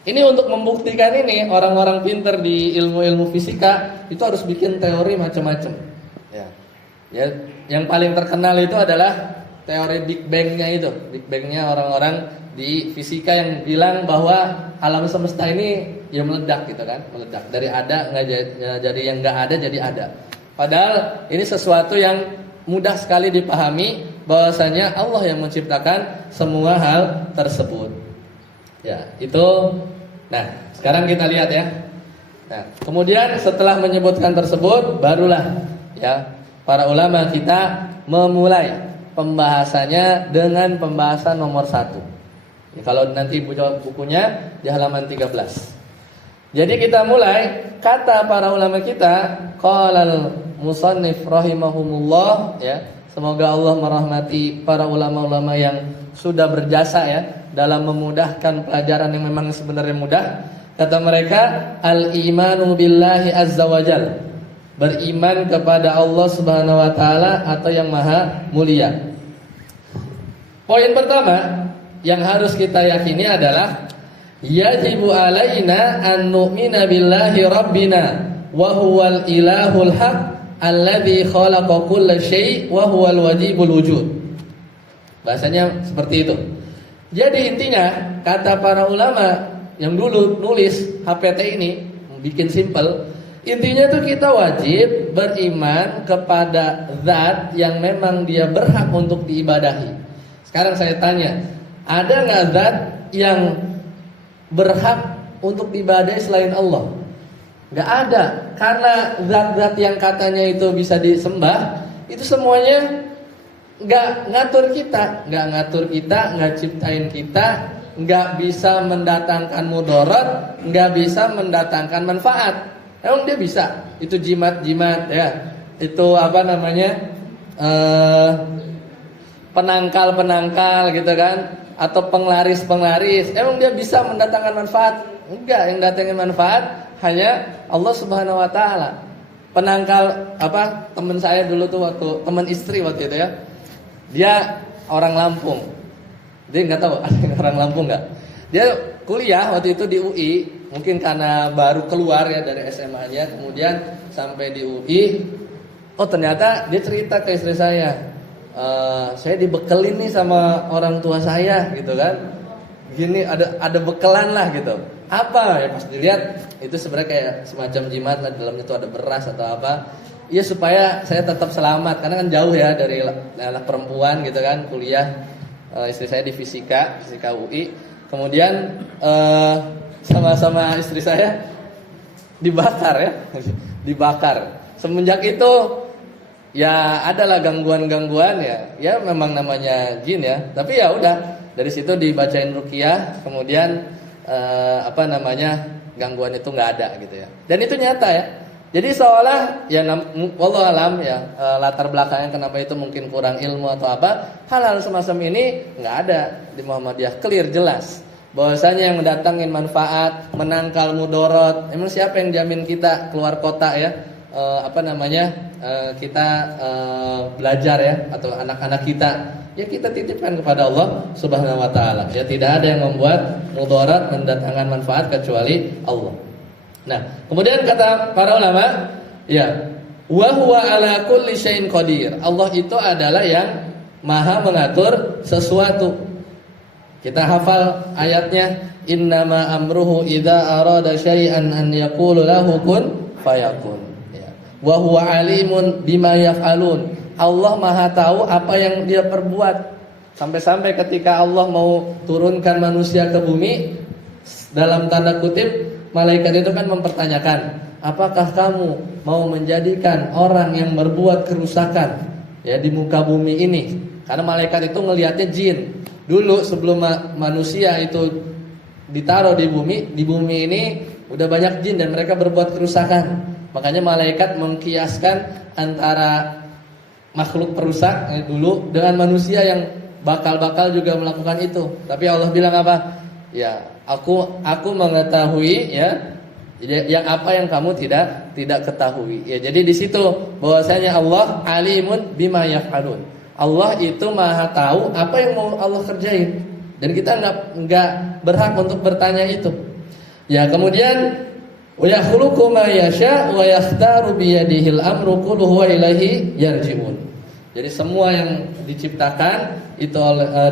Ini untuk membuktikan ini, orang-orang pinter di ilmu-ilmu fisika itu harus bikin teori macam-macam. Ya. Ya, yang paling terkenal itu adalah teori Big Bang-nya itu. Big Bang-nya orang-orang di fisika yang bilang bahwa alam semesta ini ya meledak gitu kan, meledak. Dari ada nggak jadi yang nggak ada jadi ada. Padahal ini sesuatu yang mudah sekali dipahami, bahwasanya Allah yang menciptakan semua hal tersebut. Ya, itu. Nah, sekarang kita lihat ya. Nah, kemudian setelah menyebutkan tersebut, barulah ya para ulama kita memulai pembahasannya dengan pembahasan nomor 1. Ya, kalau nanti buka bukunya di halaman 13. Jadi kita mulai, kata para ulama kita, qalal musannif rahimahumullah, ya. Semoga Allah merahmati para ulama-ulama yang sudah berjasa ya dalam memudahkan pelajaran yang memang sebenarnya mudah. Kata mereka, al-imanu billahi azza wajal, beriman kepada Allah Subhanahu wa taala atau yang maha mulia. Poin pertama yang harus kita yakini adalah yajibu alaina an nu'mina billahi rabbina wa huwal ilahul haq alladzi khalaqa kulla syai' wa huwal wajibul wujud. Bahasanya seperti itu. Jadi intinya kata para ulama yang dulu nulis HPT ini bikin simple, intinya tuh kita wajib beriman kepada zat yang memang dia berhak untuk diibadahi. Sekarang saya tanya, ada nggak zat yang berhak untuk diibadahi selain Allah? Nggak ada, karena zat-zat yang katanya itu bisa disembah itu semuanya nggak ngatur kita, nggak ciptain kita, nggak bisa mendatangkan mudarat, nggak bisa mendatangkan manfaat. Emang dia bisa? Itu jimat-jimat ya, itu apa namanya penangkal gitu kan, atau penglaris. Emang dia bisa mendatangkan manfaat? Enggak, yang datangin manfaat hanya Allah Subhanahu wa taala. Penangkal apa? Teman saya dulu tuh teman istri waktu itu ya. Dia orang Lampung. Dia enggak tahu ada orang Lampung enggak. Dia kuliah waktu itu di UI, mungkin karena baru keluar ya dari SMA-nya, kemudian sampai di UI. Oh, ternyata dia cerita ke istri saya. Saya dibekelin nih sama orang tua saya gitu kan. Gini ada bekelan lah gitu. Apa ya, pas dilihat itu sebenarnya kayak semacam jimat lah, dalamnya itu ada beras atau apa. Ya supaya saya tetap selamat, karena kan jauh ya dari anak perempuan gitu kan, kuliah. Istri saya di fisika UI. Kemudian sama istri saya dibakar ya. Dibakar. Semenjak itu ya adalah gangguan-gangguan ya memang namanya jin ya. Tapi ya udah, dari situ dibacain ruqyah, kemudian gangguan itu nggak ada gitu ya. Dan itu nyata ya. Jadi seolah ya wallahu alam ya, latar belakangnya kenapa itu mungkin kurang ilmu atau apa, hal-hal semacam ini nggak ada di Muhammadiyah, clear jelas bahwasanya yang mendatangin manfaat, menangkal mudarat. Emang siapa yang jamin kita keluar kota ya? Kita belajar ya, atau anak-anak kita ya kita titipkan kepada Allah Subhanahu wa taala. Ya tidak ada yang membuat mudarat, mendatangkan manfaat kecuali Allah. Nah, kemudian kata para ulama, ya, wa huwa ala kulli syai'in qadir. Allah itu adalah yang maha mengatur sesuatu. Kita hafal ayatnya, innama amruhu idza arada syai'an an yaqulu lahu kun fayakun. Ya. Wa huwa alimun bima yaf'alun. Allah maha tahu apa yang dia perbuat. Sampai-sampai ketika Allah mau turunkan manusia ke bumi, dalam tanda kutip, malaikat itu kan mempertanyakan, apakah kamu mau menjadikan orang yang berbuat kerusakan ya di muka bumi ini? Karena malaikat itu ngelihatnya jin. Dulu sebelum manusia itu ditaruh di bumi ini udah banyak jin dan mereka berbuat kerusakan. Makanya malaikat mengkiaskan antara makhluk perusak dulu dengan manusia yang bakal juga melakukan itu. Tapi Allah bilang apa? Ya, aku mengetahui ya yang apa yang kamu tidak ketahui. Ya, jadi di situ bahwasanya Allah alimun bima yaf'alun. Allah itu maha tahu apa yang mau Allah kerjain, dan kita nggak berhak untuk bertanya itu. Ya, kemudian wa yakhluqu ma yasha wa yakhtaru bi yadihil amru kulluhu wa ilaihi yarji'un. Jadi semua yang diciptakan itu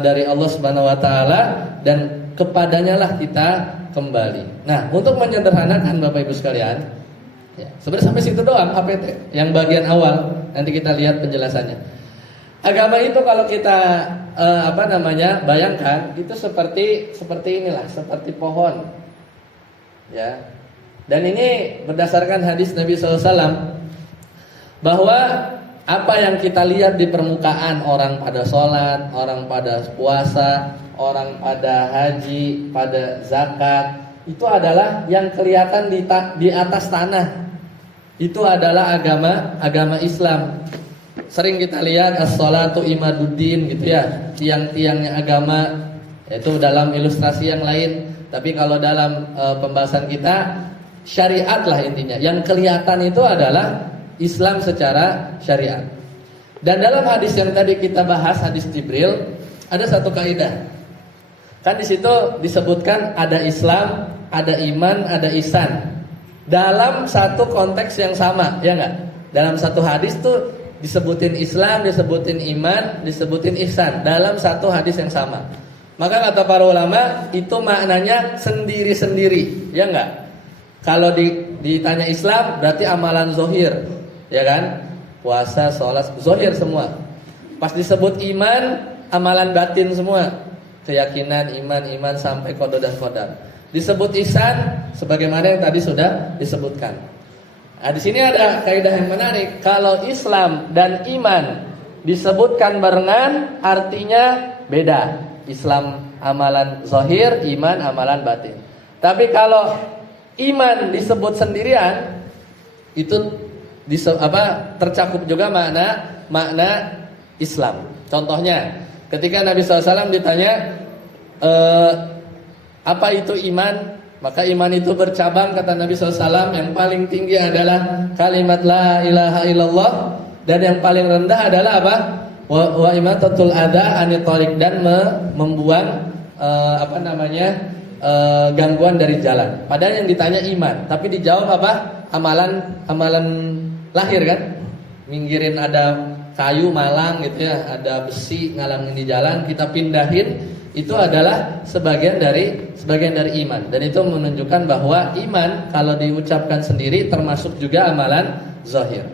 dari Allah Subhanahu wa taala, dan kepadanya lah kita kembali. Nah, untuk menyederhanakan Bapak Ibu sekalian, ya, sebenarnya sampai situ doang HPT yang bagian awal. Nanti kita lihat penjelasannya. Agama itu kalau kita bayangkan itu seperti inilah, seperti pohon. Ya. Dan ini berdasarkan hadis Nabi SAW, bahwa apa yang kita lihat di permukaan, orang pada sholat, orang pada puasa, orang pada haji, pada zakat, itu adalah yang kelihatan di atas tanah. Itu adalah agama Islam. Sering kita lihat as-sholatu imaduddin gitu ya, tiang-tiangnya agama, yaitu dalam ilustrasi yang lain. Tapi kalau dalam pembahasan kita, syariat lah intinya. Yang kelihatan itu adalah Islam secara syariat. Dan dalam hadis yang tadi kita bahas, hadis Jibril, ada satu kaidah. Kan di situ disebutkan ada Islam, ada iman, ada ihsan. Dalam satu konteks yang sama, ya enggak? Dalam satu hadis tuh disebutin Islam, disebutin iman, disebutin ihsan dalam satu hadis yang sama. Maka kata para ulama, itu maknanya sendiri-sendiri, ya enggak? Kalau ditanya Islam berarti amalan zohir, ya kan? Puasa, sholat, zohir semua. Pas disebut iman, amalan batin semua. Keyakinan, iman sampai qada dan qadar. Disebut ihsan sebagaimana yang tadi sudah disebutkan. Nah, di sini ada kaidah yang menarik. Kalau Islam dan iman disebutkan barengan, artinya beda. Islam amalan zahir, iman amalan batin. Tapi kalau iman disebut sendirian, itu tercakup juga makna Islam. Contohnya, ketika Nabi SAW ditanya apa itu iman, maka iman itu bercabang, kata Nabi SAW. Yang paling tinggi adalah kalimat la ilaha illallah, dan yang paling rendah adalah apa? Wa imatatul adha anit thariq, dan membuang gangguan dari jalan. Padahal yang ditanya iman, tapi dijawab apa? Amalan lahir kan? Minggirin ada kayu malang gitu ya, ada besi ngalangin di jalan, kita pindahin, itu adalah sebagian dari iman. Dan itu menunjukkan bahwa iman kalau diucapkan sendiri termasuk juga amalan zahir.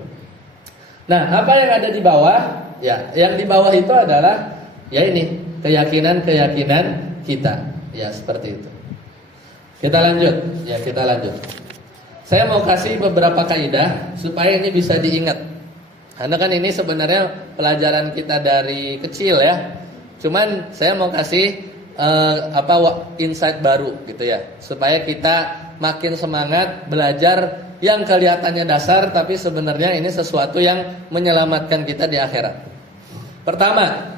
Nah, apa yang ada di bawah? Ya, yang di bawah itu adalah ya ini, keyakinan kita. Ya, seperti itu. Kita lanjut. Saya mau kasih beberapa kaidah supaya ini bisa diingat. Karena kan ini sebenarnya pelajaran kita dari kecil ya. Cuman saya mau kasih insight baru gitu ya, supaya kita makin semangat belajar yang kelihatannya dasar, tapi sebenarnya ini sesuatu yang menyelamatkan kita di akhirat. Pertama,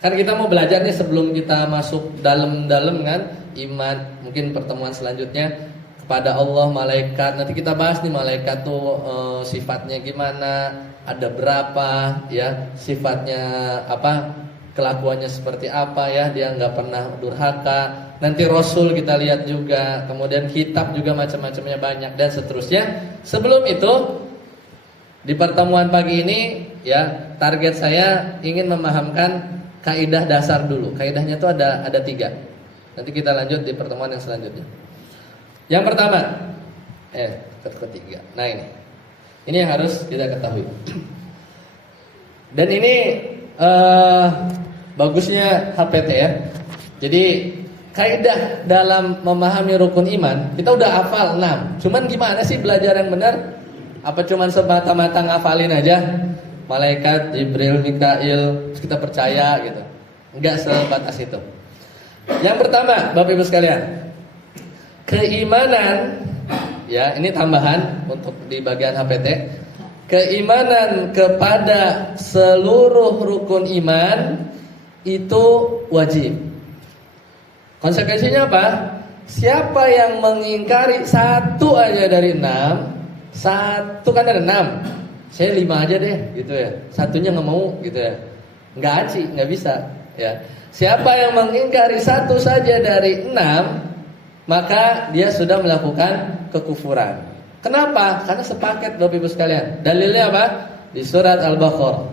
kan kita mau belajar nih sebelum kita masuk dalam-dalam kan, iman, mungkin pertemuan selanjutnya kepada Allah, malaikat. Nanti kita bahas nih malaikat tuh sifatnya gimana, ada berapa ya, sifatnya apa, kelakuannya seperti apa ya, dia nggak pernah durhaka. Nanti Rasul kita lihat juga, kemudian kitab juga macam-macamnya banyak dan seterusnya. Sebelum itu, di pertemuan pagi ini ya, target saya ingin memahamkan kaidah dasar dulu. Kaidahnya itu ada 3. Nanti kita lanjut di pertemuan yang selanjutnya. Yang pertama, ketiga. Nah ini yang harus kita ketahui. Dan ini bagusnya HPT ya. Jadi kaidah dalam memahami rukun iman kita udah hafal 6. Cuman gimana sih belajar yang benar? Apa cuman semata-mata ngafalin aja? Malaikat, Jibril, Mikail, kita percaya gitu. Enggak sebatas itu. Yang pertama, Bapak Ibu sekalian, keimanan ya, ini tambahan untuk di bagian HPT. Keimanan kepada seluruh rukun iman itu wajib. Konsekuensinya apa? Siapa yang mengingkari satu aja dari 6, satu kan ada 6, saya 5 aja deh gitu ya, satunya nggak mau gitu ya, nggak aci, nggak bisa. Ya, siapa yang mengingkari satu saja dari 6, maka dia sudah melakukan kekufuran. Kenapa? Karena sepaket Bapak Ibu sekalian. Dalilnya apa? Di surat Al-Baqarah.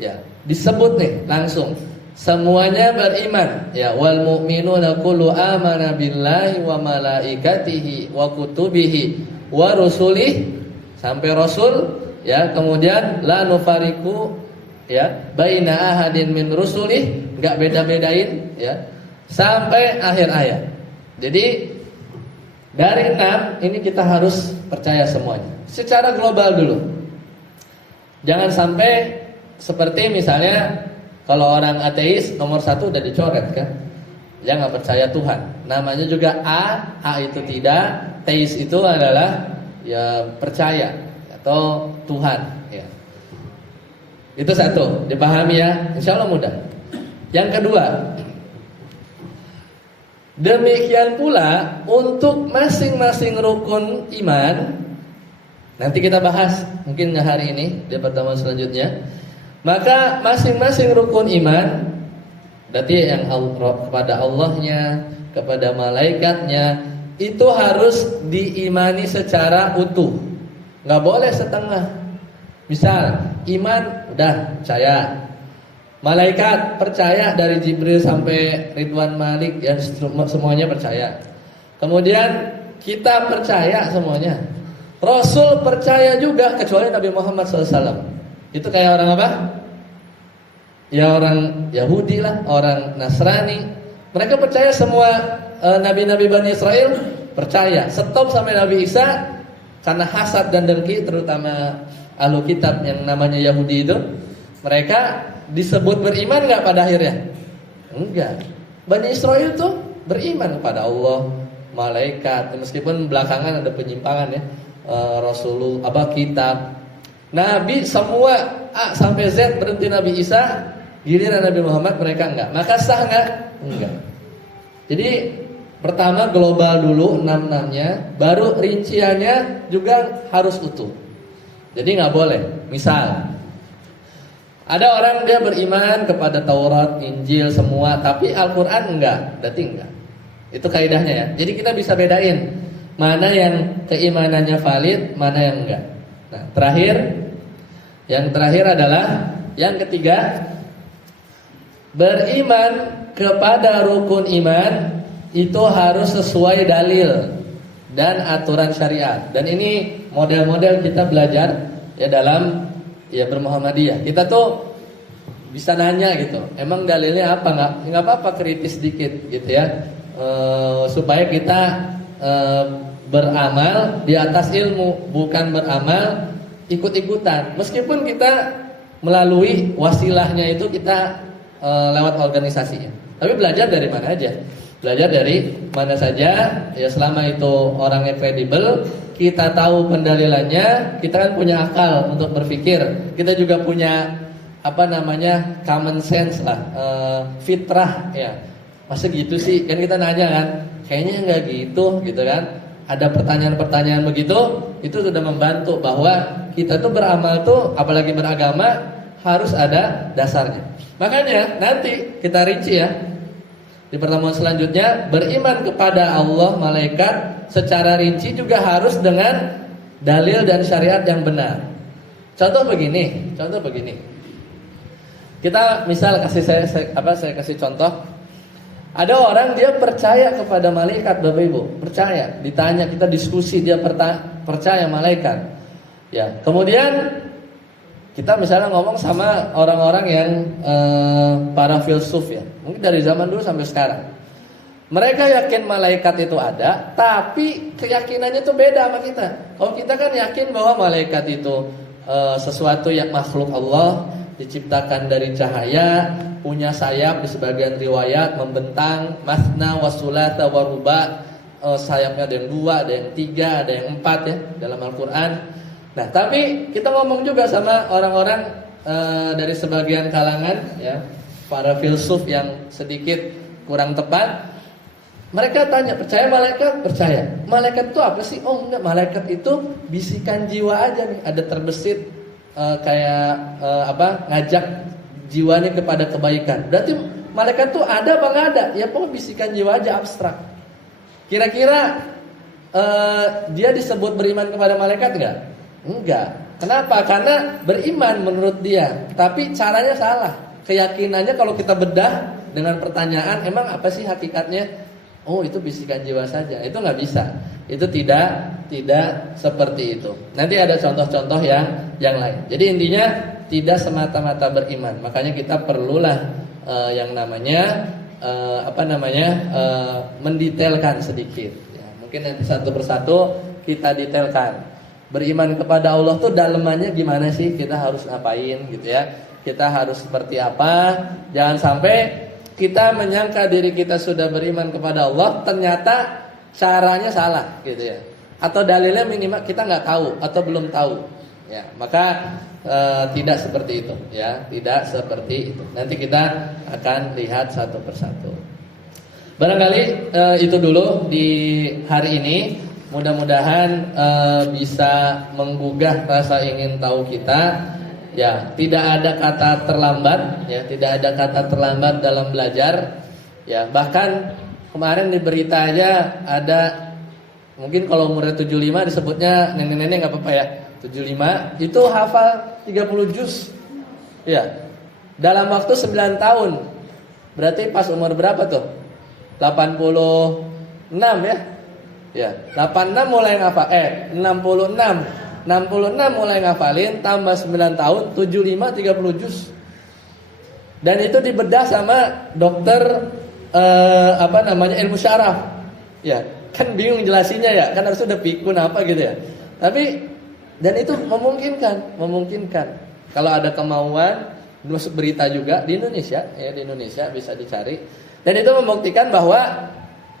Ya, disebut nih langsung. Semuanya beriman. Ya, wal mu'minuna kullu amana billahi wa malaikatihi wa kutubihi wa rusulih sampai rasul, ya. Kemudian la nufariku, ya, baina ahadin min rusulih, enggak beda-bedain, ya, sampai akhir ayat. Jadi dari 6 ini kita harus percaya semuanya secara global dulu. Jangan sampai seperti misalnya kalau orang ateis nomor 1 udah dicoret kan, dia nggak percaya Tuhan. Namanya juga A itu tidak, teis itu adalah ya percaya atau Tuhan. Ya. Itu satu, dipahami ya, insya Allah mudah. Yang kedua, demikian pula untuk masing-masing rukun iman. Nanti kita bahas mungkin hari ini di pertemuan selanjutnya. Maka masing-masing rukun iman, berarti yang kepada Allahnya, kepada malaikatnya, itu harus diimani secara utuh. Nggak boleh setengah. Misal iman udah percaya, malaikat percaya dari Jibril sampai Ridwan Malik, ya semuanya percaya. Kemudian kita percaya semuanya. Rasul percaya juga kecuali Nabi Muhammad SAW. Itu kayak orang apa? Ya orang Yahudi lah, orang Nasrani. Mereka percaya semua nabi-nabi Bani Israel percaya. Stop sampai Nabi Isa karena hasad dan dengki, terutama ahlu kitab yang namanya Yahudi itu. Mereka disebut beriman nggak pada akhirnya? Enggak. Bani Israel tuh beriman kepada Allah, malaikat. Meskipun belakangan ada penyimpangan ya, Rasulullah kitab. Nabi semua A sampai Z berhenti Nabi Isa, giliran Nabi Muhammad mereka enggak. Maka sah enggak? Enggak. Jadi pertama global dulu 6-6-nya, baru rinciannya juga harus utuh. Jadi enggak boleh. Misal ada orang dia beriman kepada Taurat, Injil semua, tapi Al-Qur'an enggak, berarti enggak. Itu kaidahnya ya. Jadi kita bisa bedain mana yang keimanannya valid, mana yang enggak. Nah, yang terakhir adalah yang ketiga, beriman kepada rukun iman itu harus sesuai dalil dan aturan syariat. Dan ini model-model kita belajar ya dalam ya bermuhammadiyah. Kita tuh bisa nanya gitu, emang dalilnya apa? Nggak apa-apa kritis dikit gitu ya, supaya kita beramal di atas ilmu, bukan beramal ikut-ikutan. Meskipun kita melalui wasilahnya itu kita lewat organisasinya, tapi belajar dari mana aja, belajar dari mana saja ya, selama itu orangnya kredibel, kita tahu pendalilannya, kita kan punya akal untuk berpikir, kita juga punya common sense lah, fitrah ya. Masa gitu sih, kan kita nanya kan, kayaknya nggak gitu kan. Ada pertanyaan-pertanyaan begitu, itu sudah membantu bahwa kita tuh beramal tuh, apalagi beragama, harus ada dasarnya. Makanya nanti kita rinci ya di pertemuan selanjutnya, beriman kepada Allah, malaikat secara rinci juga harus dengan dalil dan syariat yang benar. Contoh begini. Kita misal saya kasih contoh. Ada orang dia percaya kepada malaikat, Bapak Ibu, percaya. Ditanya, kita diskusi, dia percaya malaikat. Ya, kemudian kita misalnya ngomong sama orang-orang yang para filsuf ya, mungkin dari zaman dulu sampai sekarang. Mereka yakin malaikat itu ada, tapi keyakinannya itu beda sama kita. Kalau kita kan yakin bahwa malaikat itu sesuatu yang makhluk Allah, diciptakan dari cahaya, punya sayap di sebagian riwayat, membentang, masna wasulata waruba, sayapnya ada yang 2, ada yang 3, ada yang 4 ya dalam Al-Quran. Nah, tapi kita ngomong juga sama orang-orang dari sebagian kalangan ya, para filsuf yang sedikit kurang tepat. Mereka tanya, percaya malaikat? Percaya. Malaikat itu apa sih? Oh enggak, malaikat itu bisikan jiwa aja nih, ada terbesit ngajak jiwanya kepada kebaikan. Berarti malaikat tuh ada apa nggak ada? Ya pokoknya bisikan jiwa aja, abstrak. Kira-kira dia disebut beriman kepada malaikat nggak? Enggak. Kenapa? Karena beriman menurut dia, tapi caranya salah. Keyakinannya kalau kita bedah dengan pertanyaan, emang apa sih hakikatnya? Oh, itu bisikan jiwa saja. Itu nggak bisa. Itu tidak seperti itu. Nanti ada contoh-contoh yang lain. Jadi intinya tidak semata-mata beriman. Makanya kita perlulah yang namanya mendetailkan sedikit. Ya, mungkin nanti satu persatu kita detailkan. Beriman kepada Allah tuh dalemannya gimana sih? Kita harus ngapain gitu ya? Kita harus seperti apa? Jangan sampai kita menyangka diri kita sudah beriman kepada Allah, ternyata caranya salah gitu ya. Atau dalilnya minimal kita nggak tahu atau belum tahu. Ya, maka tidak seperti itu ya, tidak seperti itu. Nanti kita akan lihat satu persatu. Barangkali itu dulu di hari ini. Mudah-mudahan bisa menggugah rasa ingin tahu kita. Ya, tidak ada kata terlambat ya, tidak ada kata terlambat dalam belajar. Ya, bahkan kemarin di berita aja ada, mungkin kalau umurnya 75 disebutnya nenek-nenek nggak apa-apa ya. 75 itu hafal 30 juz. Ya. Dalam waktu 9 tahun. Berarti pas umur berapa tuh? 86 ya. Ya, 86 mulai ngafal 66 mulai ngafalin, tambah 9 tahun 75 30 juz. Dan itu dibedah sama dokter ilmu syaraf. Ya, kan bingung jelasinnya ya, kan harus udah pikun apa gitu ya. Tapi dan itu memungkinkan. Kalau ada kemauan, masuk berita juga di Indonesia, ya di Indonesia bisa dicari. Dan itu membuktikan bahwa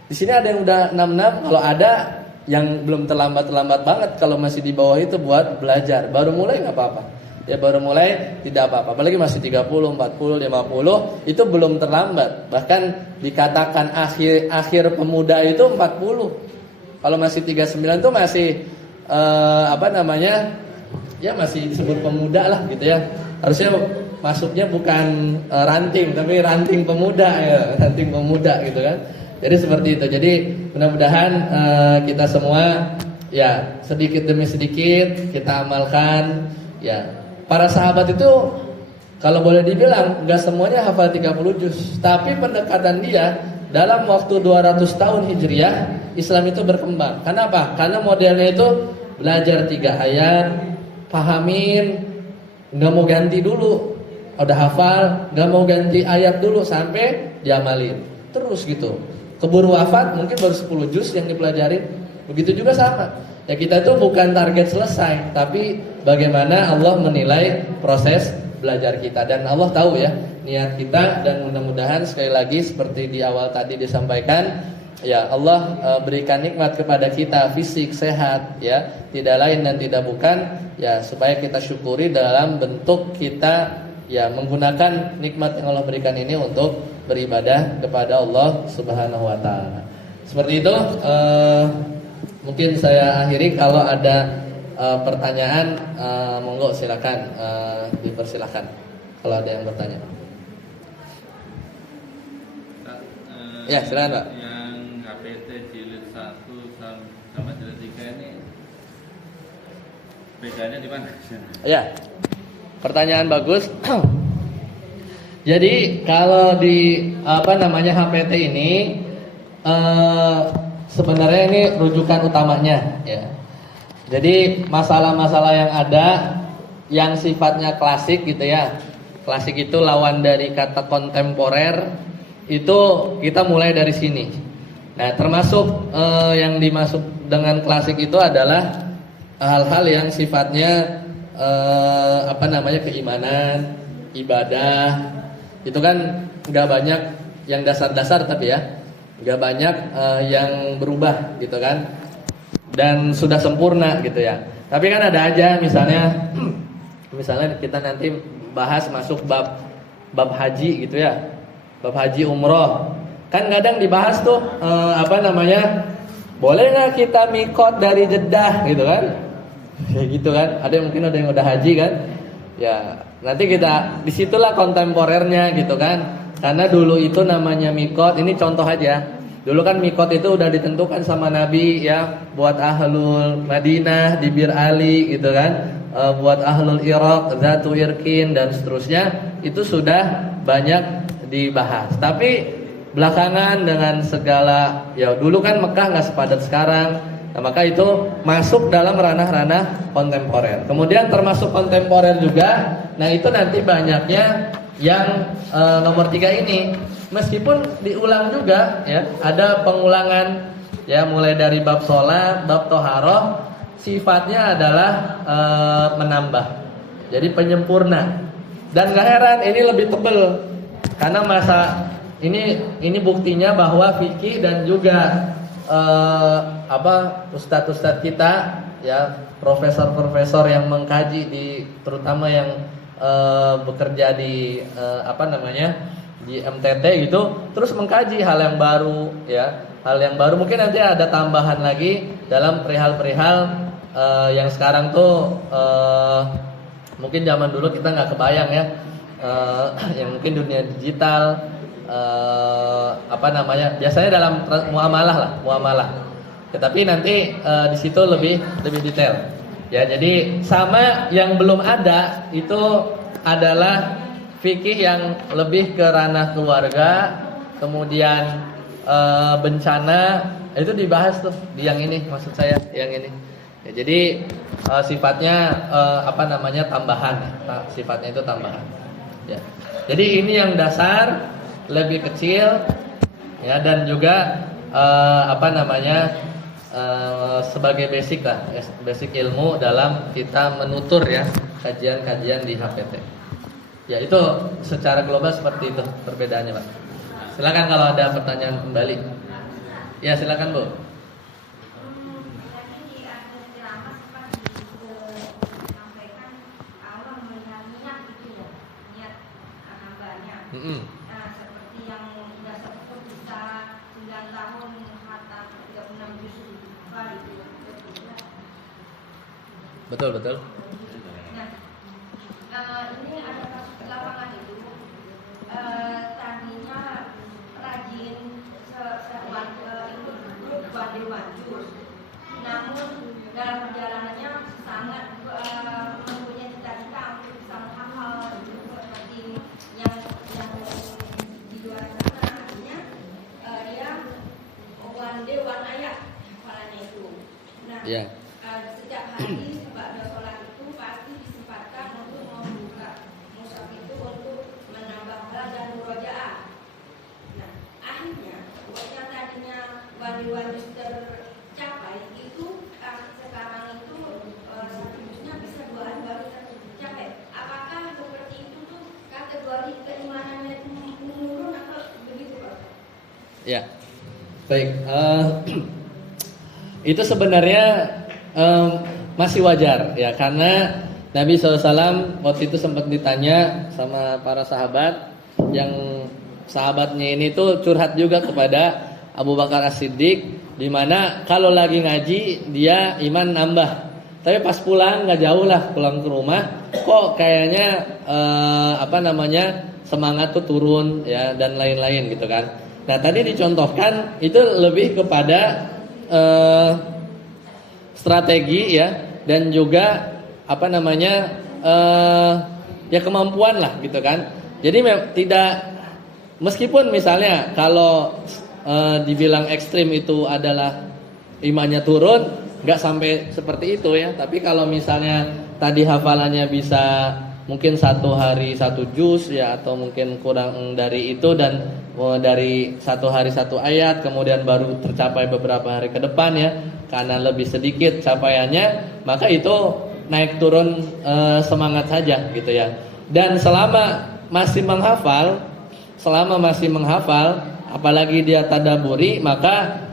di sini ada yang udah 66, kalau ada yang belum terlambat banget, kalau masih di bawah itu buat belajar. Baru mulai nggak apa-apa. Ya baru mulai tidak apa-apa. Apalagi masih 30, 40, 50 itu belum terlambat. Bahkan dikatakan akhir pemuda itu 40. Kalau masih 39 itu masih ya masih disebut pemuda lah gitu ya. Harusnya masuknya bukan ranting, tapi ranting pemuda ya, ranting pemuda gitu kan. Jadi seperti itu. Jadi mudah-mudahan kita semua ya sedikit demi sedikit kita amalkan ya. Para sahabat itu kalau boleh dibilang enggak semuanya hafal 30 juz, tapi pendekatan dia dalam waktu 200 tahun Hijriah Islam itu berkembang. Kenapa? Karena modelnya itu belajar 3 ayat, pahamin, enggak mau ganti dulu. Udah hafal, enggak mau ganti ayat dulu sampai diamalin. Terus gitu. Keburu wafat mungkin baru 10 juz yang dipelajari. Begitu juga sama. Ya kita itu bukan target selesai, tapi bagaimana Allah menilai proses belajar kita. Dan Allah tahu ya niat kita, dan mudah-mudahan sekali lagi seperti di awal tadi disampaikan, ya Allah berikan nikmat kepada kita fisik sehat ya, tidak lain dan tidak bukan ya, supaya kita syukuri dalam bentuk kita ya menggunakan nikmat yang Allah berikan ini untuk beribadah kepada Allah Subhanahu wa taala. Seperti itu, mungkin saya akhiri. Kalau ada pertanyaan, monggo silakan, dipersilakan kalau ada yang bertanya. Ya, silakan Pak. Yang HPT jilid 1 sama jilid 3 ini bedanya di mana? Ya. Pertanyaan bagus. Jadi kalau di HPT ini sebenarnya ini rujukan utamanya ya. Jadi masalah-masalah yang ada yang sifatnya klasik gitu ya. Klasik itu lawan dari kata kontemporer, itu kita mulai dari sini. Nah, termasuk yang dimasuk dengan klasik itu adalah hal-hal yang sifatnya keimanan, ibadah. Itu kan nggak banyak yang dasar-dasar, tapi ya nggak banyak yang berubah gitu kan, dan sudah sempurna gitu ya. Tapi kan ada aja misalnya kita nanti bahas masuk bab haji gitu ya, bab haji umroh. Kan kadang dibahas tuh boleh nggak kita mikot dari Jeddah gitu kan, kayak gitu kan. Ada yang mungkin ada yang udah haji kan. Ya, nanti kita disitulah kontemporernya gitu kan. Karena dulu itu namanya mikot. Ini contoh aja. Dulu kan mikot itu udah ditentukan sama Nabi ya, buat ahlul Madinah di Bir Ali gitu kan, buat ahlul Irak, Zatu Irkin dan seterusnya itu sudah banyak dibahas. Tapi belakangan dengan segala ya dulu kan Mekah nggak sepadat sekarang. Nah, maka itu masuk dalam ranah-ranah kontemporer. Kemudian termasuk kontemporer juga. Nah itu nanti banyaknya yang nomor 3 ini. Meskipun diulang juga ya, ada pengulangan ya, mulai dari bab sholat, bab toharoh, sifatnya adalah menambah. Jadi penyempurna. Dan gak heran ini lebih tebel karena masa ini buktinya bahwa fikih dan juga ustadz-ustadz kita ya, profesor-profesor yang mengkaji terutama yang bekerja di di MTT gitu, terus mengkaji hal yang baru ya, hal yang baru. Mungkin nanti ada tambahan lagi dalam perihal-perihal yang sekarang tuh mungkin zaman dulu kita nggak kebayang ya, yang mungkin dunia digital, biasanya dalam muamalah. Ya, tapi nanti di situ lebih detail. Ya, jadi sama yang belum ada itu adalah fikih yang lebih ke ranah keluarga, kemudian bencana itu dibahas tuh di yang ini, maksud saya yang ini. Ya, jadi sifatnya tambahan. Nah, sifatnya itu tambahan. Ya. Jadi ini yang dasar lebih kecil ya, dan juga sebagai basic lah, basic ilmu dalam kita menutur ya kajian-kajian di HPT. Ya itu secara global seperti itu perbedaannya Pak. Silakan kalau ada pertanyaan kembali. Ya silakan Bu. Nah, seperti yang sudah sepuh bisa 9 tahun hatam 36 juz itu. Betul. Nah, ini ada kasus di lapangan itu. Tadinya rajin ikut grup Dewan Juz. Namun dalam perjalanannya sangat mempunyai cita-cita untuk bisa menghafal seperti yang di luar sana, artinya dia one day one ayat hafalannya itu. Nah, setiap hari sebelum sholat itu pasti disempatkan untuk membuka mushaf itu untuk menambah hafalan dan murojaah. Nah, akhirnya yang tadinya one tercapai itu sekarang itu satu juznya bisa 2 hari baru tercapai. Apakah seperti itu tuh kategori keimanannya itu menurun atau begitu Pak? Ya, baik. Itu sebenarnya masih wajar ya, karena Nabi SAW waktu itu sempat ditanya sama para sahabat, yang sahabatnya ini tuh curhat juga kepada Abu Bakar As-Siddiq, dimana kalau lagi ngaji dia iman nambah, tapi pas pulang nggak jauh lah, pulang ke rumah kok kayaknya semangat tuh turun ya, dan lain-lain gitu kan. Nah tadi dicontohkan itu lebih kepada strategi ya, dan juga ya kemampuan lah gitu kan. Jadi tidak, meskipun misalnya kalau dibilang ekstrim itu adalah imannya turun, nggak sampai seperti itu ya. Tapi kalau misalnya tadi hafalannya bisa mungkin 1 hari 1 juz ya, atau mungkin kurang dari itu, dan dari 1 hari 1 ayat, kemudian baru tercapai beberapa hari ke depan ya, karena lebih sedikit capaiannya, maka itu naik turun semangat saja gitu ya. Dan selama masih menghafal, apalagi dia tadaburi, maka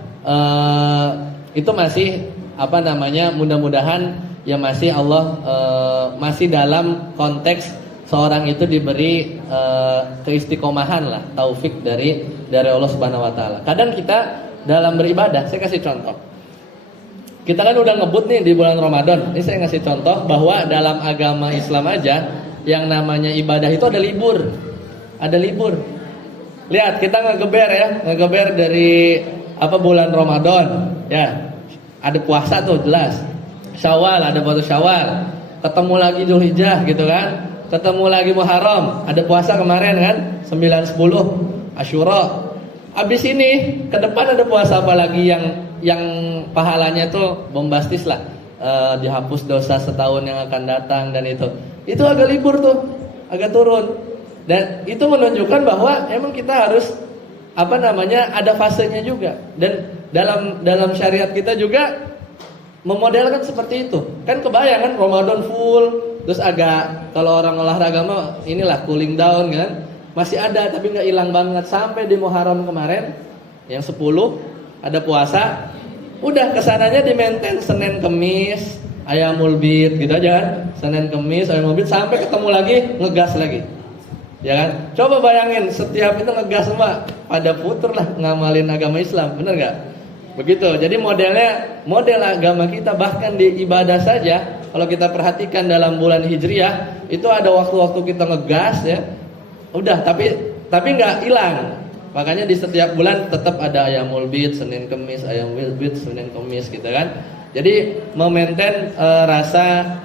itu masih mudah-mudahan ya masih Allah masih dalam konteks seorang itu diberi keistiqomahan lah, taufik dari Allah Subhanahu wa taala. Kadang kita dalam beribadah, saya kasih contoh. Kita kan udah ngebut nih di bulan Ramadan. Ini saya ngasih contoh bahwa dalam agama Islam aja yang namanya ibadah itu ada libur. Ada libur. Lihat, kita ngegeber ya, ngegeber dari bulan Ramadan, ya. Ada puasa tuh jelas. Syawal, ada puasa Syawal. Ketemu lagi Dzulhijjah gitu kan. Ketemu lagi Muharram, ada puasa kemarin kan, 9 10 Asyura. Abis ini ke depan ada puasa apa lagi yang pahalanya tuh bombastis lah. Dihapus dosa setahun yang akan datang dan itu agak libur tuh, agak turun. Dan itu menunjukkan bahwa emang kita harus ada fasenya juga. Dan dalam syariat kita juga memodelkan seperti itu. Kan kebayang kan Ramadan full, terus agak kalau orang olahraga mah inilah cooling down kan. Masih ada tapi nggak hilang banget sampai di Muharram kemarin yang 10 ada puasa. Udah kesananya di maintain Senin Kemis Ayamul Bid gitu aja kan. Senin Kemis Ayamul Bid sampai ketemu lagi ngegas lagi. Ya kan? Coba bayangin setiap itu ngegas semua pada putur lah ngamalin agama Islam, bener nggak? Begitu. Jadi model agama kita bahkan di ibadah saja kalau kita perhatikan dalam bulan Hijriah itu ada waktu-waktu kita ngegas ya. Udah tapi nggak hilang. Makanya di setiap bulan tetap ada Ayamul Bid, Senin Kemis, Ayamul Bid, Senin Kemis gitu kan. Jadi memaintain rasa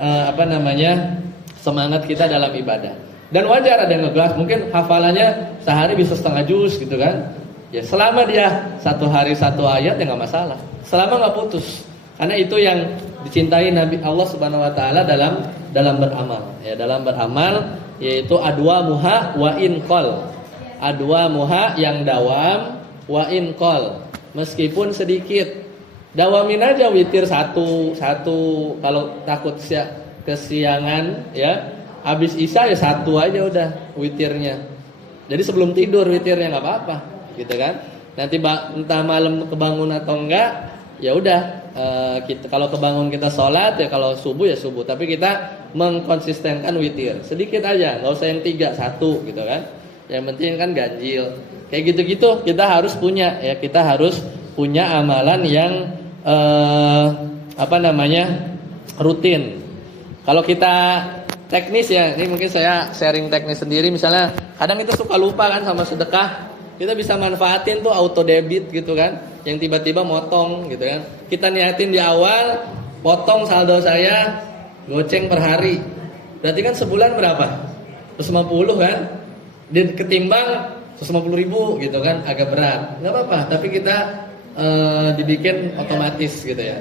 semangat kita dalam ibadah. Dan wajar ada yang ngegas, mungkin hafalannya sehari bisa setengah juz gitu kan. Ya selama dia satu hari satu ayat ya nggak masalah. Selama nggak putus. Karena itu yang dicintai Nabi Allah Subhanahu Wa Taala dalam beramal. Ya dalam beramal yaitu adwa muha wa inqal. Adwa muha yang dawam wa inqal. Meskipun sedikit. Dawamin aja witir satu kalau takut kesiangan ya. Habis isya ya satu aja udah witirnya. Jadi sebelum tidur witirnya nggak apa-apa, gitu kan? Nanti entah malam kebangun atau enggak, ya udah kita kalau kebangun kita sholat ya kalau subuh ya subuh. Tapi kita mengkonsistenkan witir sedikit aja, nggak usah yang 3, 1 gitu kan? Yang penting kan ganjil. Kayak gitu-gitu kita harus punya ya, kita harus punya amalan yang rutin. Kalau kita teknis ya, ini mungkin saya sharing teknis sendiri. Misalnya kadang itu suka lupa kan sama sedekah. Kita bisa manfaatin tuh auto debit gitu kan, yang tiba-tiba motong gitu kan. Kita niatin di awal, potong saldo saya goceng per hari. Berarti kan sebulan berapa? 150 kan? Dan ketimbang 150.000 gitu kan, agak berat. Nggak apa-apa, tapi kita dibikin otomatis gitu ya.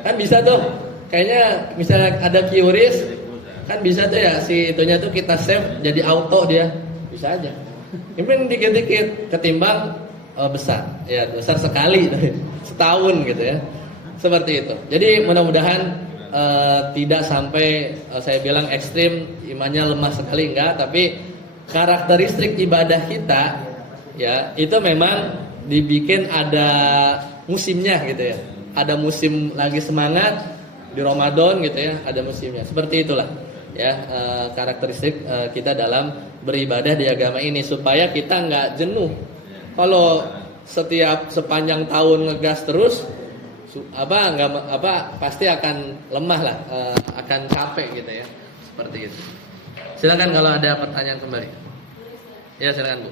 Kan bisa tuh, kayaknya misalnya ada QRIS kan bisa tuh ya, si itunya tuh kita save jadi auto dia. Bisa aja. Ini dikit-dikit ketimbang besar. Ya, besar sekali setahun gitu ya. Seperti itu. Jadi mudah-mudahan tidak sampai saya bilang ekstrim, imannya lemah sekali enggak, tapi karakteristik ibadah kita ya, itu memang dibikin ada musimnya gitu ya. Ada musim lagi semangat di Ramadan gitu ya, ada musimnya. Seperti itulah. Ya, karakteristik kita dalam beribadah di agama ini supaya kita nggak jenuh. Kalau sepanjang tahun ngegas terus, pasti akan lemah lah, akan capek gitu ya, seperti itu. Silakan kalau ada pertanyaan kembali. Ya silakan Bu.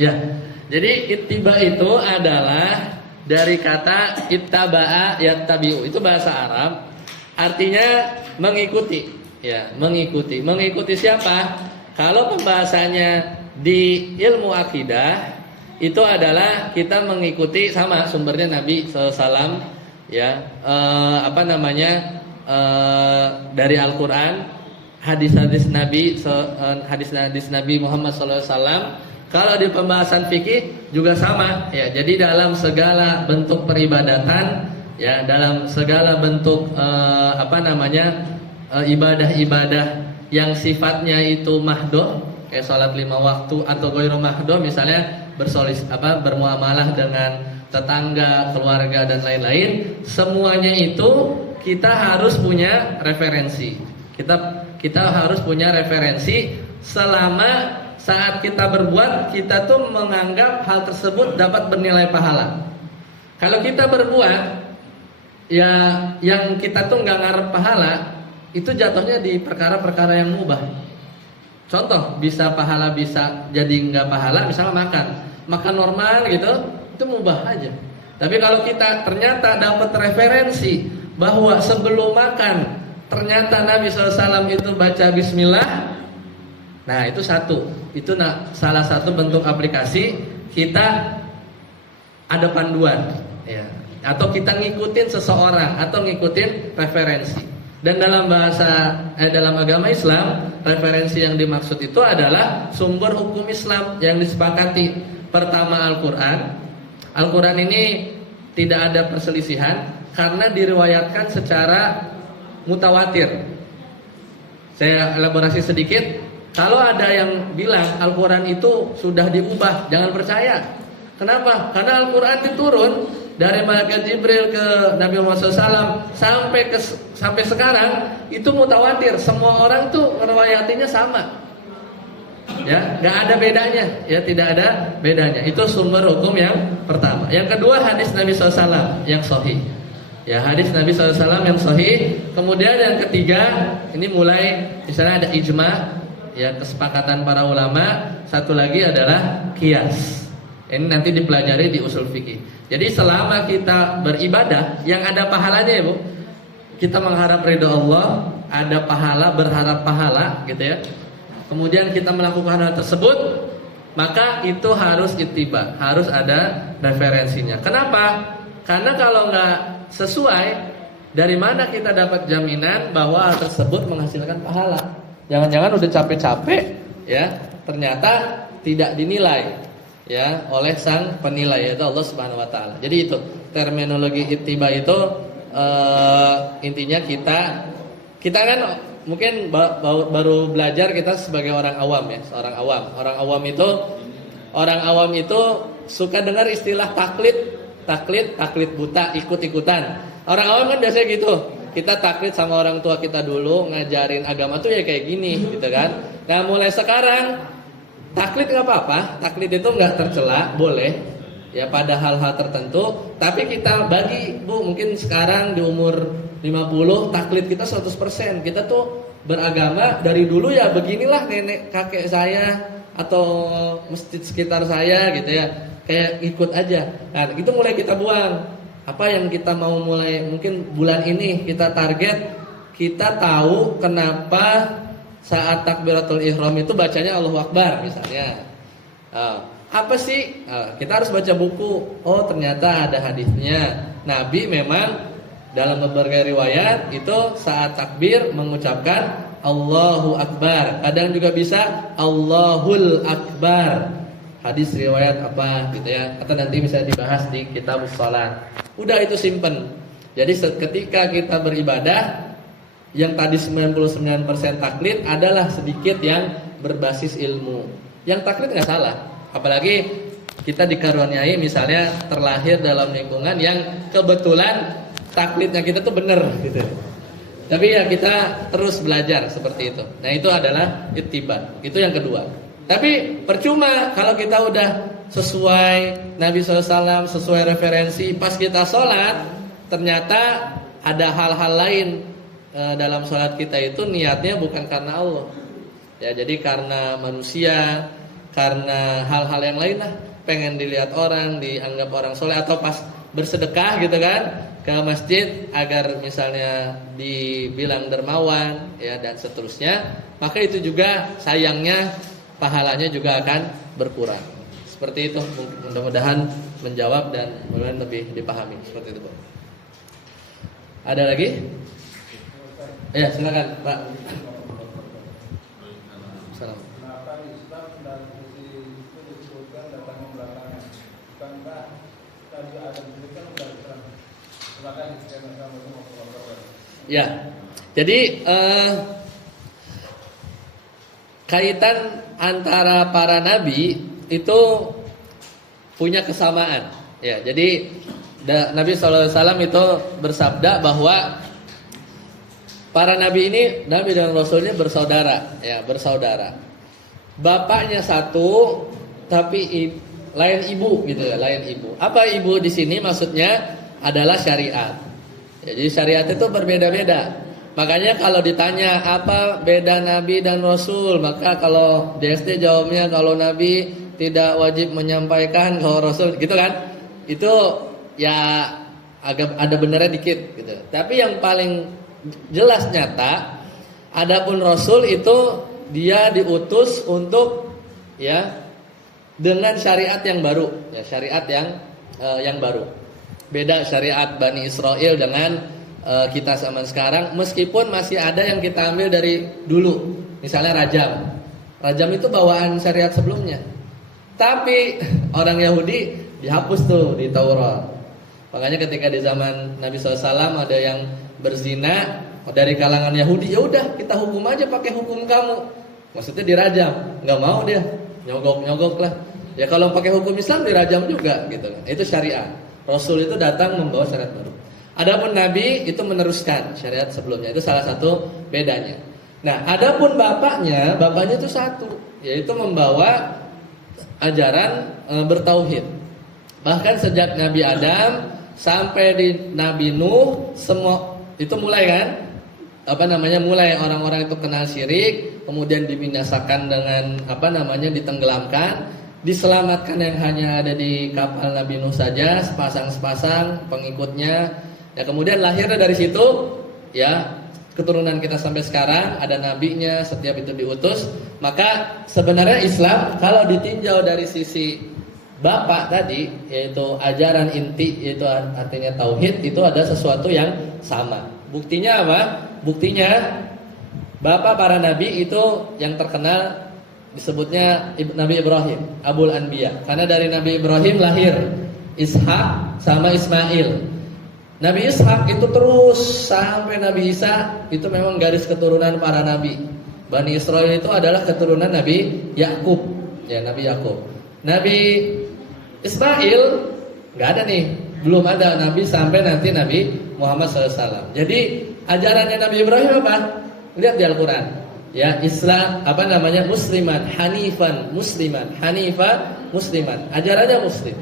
Ya, jadi ittiba itu adalah dari kata ittaba'a yattabi'u. Itu bahasa Arab, artinya mengikuti. Ya, mengikuti. Mengikuti siapa? Kalau pembahasannya di ilmu akidah, itu adalah kita mengikuti sama sumbernya Nabi SAW. Ya, dari Al-Quran, hadis-hadis Nabi Muhammad SAW. Kalau di pembahasan fikih juga sama ya. Jadi dalam segala bentuk peribadatan ya, dalam segala bentuk ibadah-ibadah yang sifatnya itu mahdoh kayak sholat 5 waktu atau ghairu mahdoh, misalnya bermuamalah dengan tetangga, keluarga dan lain-lain, semuanya itu kita harus punya referensi. Kita harus punya referensi selama saat kita berbuat, kita tuh menganggap hal tersebut dapat bernilai pahala. Kalau kita berbuat, ya yang kita tuh nggak ngarep pahala, itu jatuhnya di perkara-perkara yang mubah. Contoh, bisa pahala, bisa jadi nggak pahala, misalnya makan normal gitu, itu mubah aja. Tapi kalau kita ternyata dapat referensi bahwa sebelum makan ternyata Nabi SAW itu baca Bismillah, nah itu salah satu bentuk aplikasi kita ada panduan, ya. Atau kita ngikutin seseorang atau ngikutin referensi. Dan dalam dalam agama Islam, referensi yang dimaksud itu adalah sumber hukum Islam yang disepakati. Pertama Al-Quran. Al-Quran ini tidak ada perselisihan karena diriwayatkan secara mutawatir. Saya elaborasi sedikit. Kalau ada yang bilang Al-Quran itu sudah diubah, jangan percaya. Kenapa? Karena Al-Quran diturun dari malaikat Jibril ke Nabi Muhammad SAW sampai sekarang itu mutawatir. Semua orang tuh meriwayatinya sama. Ya, nggak ada bedanya. Ya, tidak ada bedanya. Itu sumber hukum yang pertama. Yang kedua, hadis Nabi SAW yang sahih. Ya, hadis Nabi SAW yang sahih. Kemudian yang ketiga, ini mulai misalnya ada ijma, ya, kesepakatan para ulama. Satu lagi adalah qiyas. Ini nanti dipelajari di usul fikih. Jadi selama kita beribadah yang ada pahalanya ya Bu, kita mengharap ridho Allah, ada pahala, berharap pahala gitu ya. Kemudian kita melakukan hal tersebut, maka itu harus ittiba, harus ada referensinya. Kenapa? Karena kalau nggak sesuai, dari mana kita dapat jaminan bahwa hal tersebut menghasilkan pahala? Jangan-jangan udah capek-capek ya, ternyata tidak dinilai ya oleh sang penilai, yaitu Allah Subhanahu wa taala. Jadi itu terminologi ittiba itu intinya kita kan mungkin baru belajar kita sebagai orang awam ya, seorang awam. Orang awam itu suka dengar istilah taklid buta, ikut-ikutan. Orang awam kan biasanya gitu. Kita taklid sama orang tua kita dulu, ngajarin agama tuh ya kayak gini gitu kan. Nah, mulai sekarang taklid nggak apa-apa, taklid itu nggak tercela, boleh ya pada hal-hal tertentu. Tapi kita bagi Bu, mungkin sekarang di umur 50 taklid kita 100%. Kita tuh beragama dari dulu ya beginilah nenek kakek saya atau masjid sekitar saya gitu ya, kayak ikut aja. Nah itu mulai kita buang. Apa yang kita mau mulai, mungkin bulan ini kita target, kita tahu kenapa saat takbiratul ihram itu bacanya Allahu Akbar misalnya. Apa sih? Kita harus baca buku. Oh ternyata ada hadisnya. Nabi memang dalam berbagai riwayat itu saat takbir mengucapkan Allahu Akbar. Kadang juga bisa Allahul Akbar. Hadis riwayat apa gitu ya. Atau nanti bisa dibahas di kitab shalat. Udah itu simpen. Jadi ketika kita beribadah, yang tadi 99% taklid adalah sedikit yang berbasis ilmu. Yang taklid nggak salah. Apalagi kita dikaruniai misalnya terlahir dalam lingkungan yang kebetulan taklidnya kita tuh bener gitu. Tapi ya kita terus belajar seperti itu. Nah itu adalah ittiba. Itu yang kedua. Tapi percuma kalau kita udah sesuai Nabi SAW, sesuai referensi, pas kita sholat ternyata ada hal-hal lain dalam sholat kita itu niatnya bukan karena Allah. Ya jadi karena manusia, karena hal-hal yang lain lah. Pengen dilihat orang, dianggap orang soleh, atau pas bersedekah gitu kan ke masjid agar misalnya dibilang dermawan ya dan seterusnya, maka itu juga sayangnya pahalanya juga akan berkurang. Seperti itu, mudah-mudahan menjawab dan mudah-mudahan lebih dipahami. Seperti itu, Pak. Ada lagi? Ya, silakan, Pak. Salam. Ya, jadi kaitan antara para nabi itu punya kesamaan. Ya, jadi Nabi SAW itu bersabda bahwa para nabi ini, nabi dan rasulnya bersaudara, ya bersaudara. bapaknya satu tapi lain ibu gitu ya, lain ibu. Apa ibu di sini maksudnya adalah syariat. Ya, jadi syariat itu berbeda-beda. Makanya kalau ditanya apa beda Nabi dan Rasul, maka kalau DSD jawabnya kalau Nabi tidak wajib menyampaikan, kalau Rasul gitu kan. Itu ya agak ada benernya dikit gitu. Tapi yang paling jelas nyata, adapun Rasul itu dia diutus untuk ya dengan syariat yang baru, ya syariat yang baru. Beda syariat Bani Israel dengan kita zaman sekarang, meskipun masih ada yang kita ambil dari dulu. Misalnya rajam. Rajam itu bawaan syariat sebelumnya. Tapi orang Yahudi dihapus tuh di Taurat. Makanya ketika di zaman Nabi SAW ada yang berzina dari kalangan Yahudi, ya udah kita hukum aja pakai hukum kamu. Maksudnya dirajam. Nggak mau dia, nyogok lah. Ya kalau pakai hukum Islam dirajam juga gitu. Itu syariat. Rasul itu datang membawa syariat baru. Adapun Nabi itu meneruskan syariat sebelumnya. Itu salah satu bedanya. Nah, adapun bapaknya itu satu, yaitu membawa ajaran bertauhid. Bahkan sejak Nabi Adam sampai di Nabi Nuh, semua itu mulai kan? Mulai orang-orang itu kenal syirik, kemudian dibinasakan dengan ditenggelamkan, diselamatkan yang hanya ada di kapal Nabi Nuh saja, sepasang pengikutnya. Ya kemudian lahirnya dari situ ya keturunan kita sampai sekarang, ada nabinya, setiap itu diutus. Maka sebenarnya Islam kalau ditinjau dari sisi bapak tadi, yaitu ajaran inti, yaitu artinya tauhid, itu ada sesuatu yang sama. Buktinya apa? Buktinya bapak para nabi itu yang terkenal disebutnya Nabi Ibrahim, Abul Anbiya. Karena dari Nabi Ibrahim lahir Ishak sama Ismail. Nabi Ishak itu terus sampai Nabi Isa, itu memang garis keturunan para nabi. Bani Israel itu adalah keturunan Nabi Yakub, ya Nabi Yakub. Nabi Ismail nggak ada nih, belum ada nabi sampai nanti Nabi Muhammad SAW. Jadi ajarannya Nabi Ibrahim apa? Lihat di Al-Quran. Ya Islam musliman, hanifan musliman, hanifan musliman. Ajarannya muslim.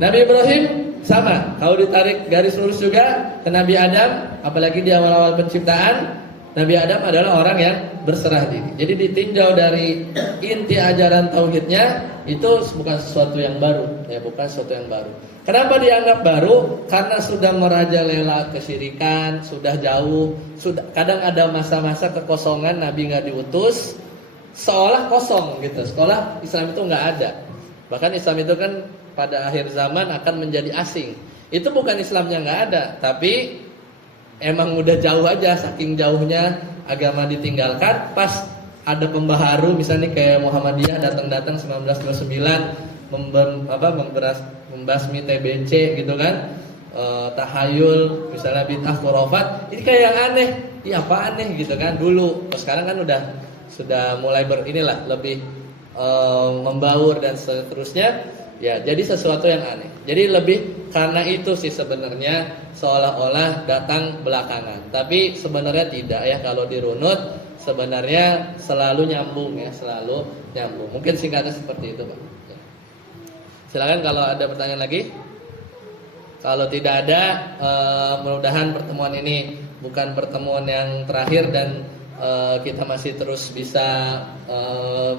Nabi Ibrahim sama, kalau ditarik garis lurus juga ke Nabi Adam, apalagi di awal-awal penciptaan, Nabi Adam adalah orang yang berserah diri. Jadi ditinjau dari inti ajaran tauhidnya, itu bukan sesuatu yang baru, ya bukan sesuatu yang baru. Kenapa dianggap baru? Karena sudah merajalela kesyirikan, sudah jauh, kadang ada masa-masa kekosongan Nabi nggak diutus, seolah kosong gitu. Sekolah Islam itu nggak ada. Bahkan Islam itu kan pada akhir zaman akan menjadi asing. Itu bukan Islamnya nggak ada, tapi emang udah jauh aja, saking jauhnya agama ditinggalkan. Pas ada pembaharu, misalnya kayak Muhammadiyah datang 1929 membasmi TBC gitu kan, tahayul, misalnya bid'ah khurafat, ini kayak yang aneh. Iya apa aneh gitu kan dulu. Sekarang kan sudah mulai lebih membaur dan seterusnya. Ya, jadi sesuatu yang aneh. Jadi lebih karena itu sih sebenarnya seolah-olah datang belakangan. Tapi sebenarnya tidak ya, kalau dirunut sebenarnya selalu nyambung ya, selalu nyambung. Mungkin singkatnya seperti itu, Pak. Ya. Silakan kalau ada pertanyaan lagi. Kalau tidak ada, mudah-mudahan pertemuan ini bukan pertemuan yang terakhir dan kita masih terus bisa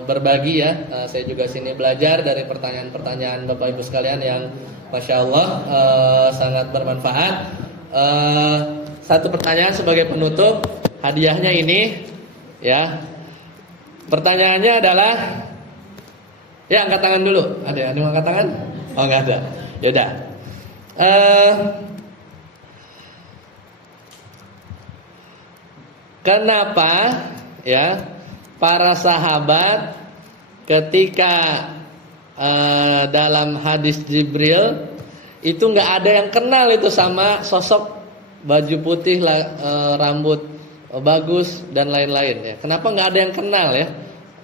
berbagi ya. Saya juga sini belajar dari pertanyaan-pertanyaan Bapak Ibu sekalian yang Masya Allah sangat bermanfaat. Satu pertanyaan sebagai penutup, hadiahnya ini ya. Pertanyaannya adalah, ya angkat tangan dulu. Ada yang angkat tangan? Oh nggak ada. Yaudah. Kenapa ya para sahabat ketika dalam hadis Jibril itu nggak ada yang kenal itu sama sosok baju putih, rambut bagus dan lain-lain ya. Kenapa nggak ada yang kenal ya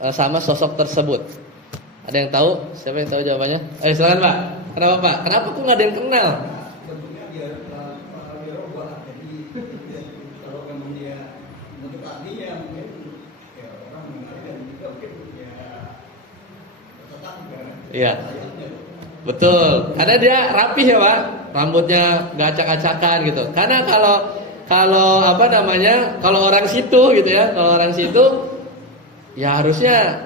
sama sosok tersebut? Ada yang tahu? Siapa yang tahu jawabannya? Silakan Pak. Kenapa Pak? Kenapa kok nggak ada yang kenal? Iya. Betul. Karena dia rapih ya, Pak. Rambutnya nggak acak-acakan gitu. Karena kalau apa namanya? Kalau orang situ gitu ya, kalau orang situ ya harusnya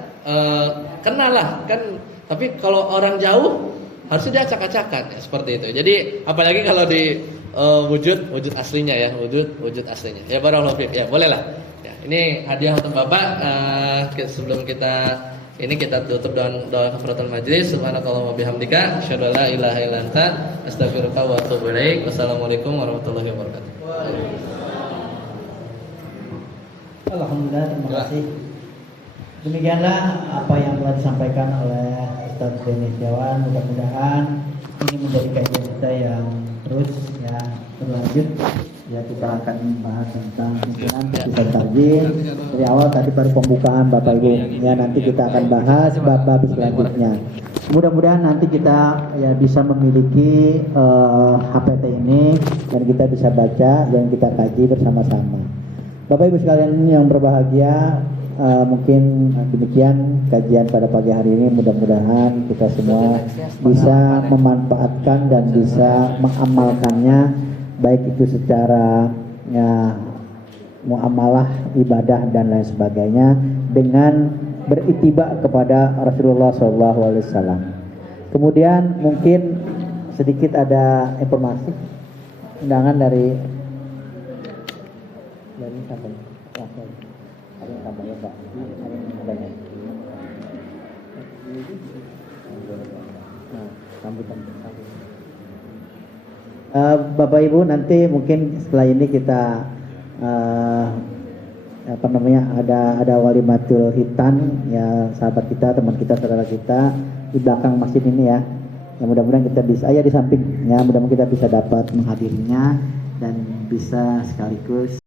kenal lah kan. Tapi kalau orang jauh harusnya dia acak-acakan ya, seperti itu. Jadi apalagi kalau di wujud aslinya ya, wujud aslinya. Ya barakallahu fiik. Ya boleh lah. Ya, ini hadiah untuk Bapak. Sebelum kita tutup dengan doa kafaratul majlis. Subhanakallahumma bihamdika asyhadu an la ilaha illa anta astaghfiruka wa atubu ilaik. Wassalamualaikum warahmatullahi wabarakatuh. Alhamdulillah, terima kasih. Demikianlah apa yang telah disampaikan oleh Ustaz Denny Setiawan. Mudah-mudahan ini menjadi kajian kita yang terus ya berlanjut. Ya, kita akan membahas tentang pimpinan kisah tarjih. Dari awal tadi baru pembukaan Bapak Ibu. Ya, nanti kita akan bahas bab-bab selanjutnya. Mudah-mudahan nanti kita ya bisa memiliki HPT ini dan kita bisa baca dan kita kaji bersama-sama. Bapak Ibu sekalian yang berbahagia, mungkin demikian kajian pada pagi hari ini. Mudah-mudahan kita semua bisa memanfaatkan dan bisa mengamalkannya, baik itu secara ya, muamalah, ibadah dan lain sebagainya, dengan beritiba kepada Rasulullah SAW. Kemudian mungkin sedikit ada informasi undangan dari siapa? Ada yang tambah ya Pak? Ada yang tambahnya? Nah, sambutan. Bapak Ibu, nanti mungkin setelah ini kita ada walimatul hitan ya, sahabat kita, teman kita, saudara kita di belakang masjid ini ya. Ya mudah-mudahan kita bisa di samping ya, mudah-mudahan kita bisa dapat menghadirinya dan bisa sekaligus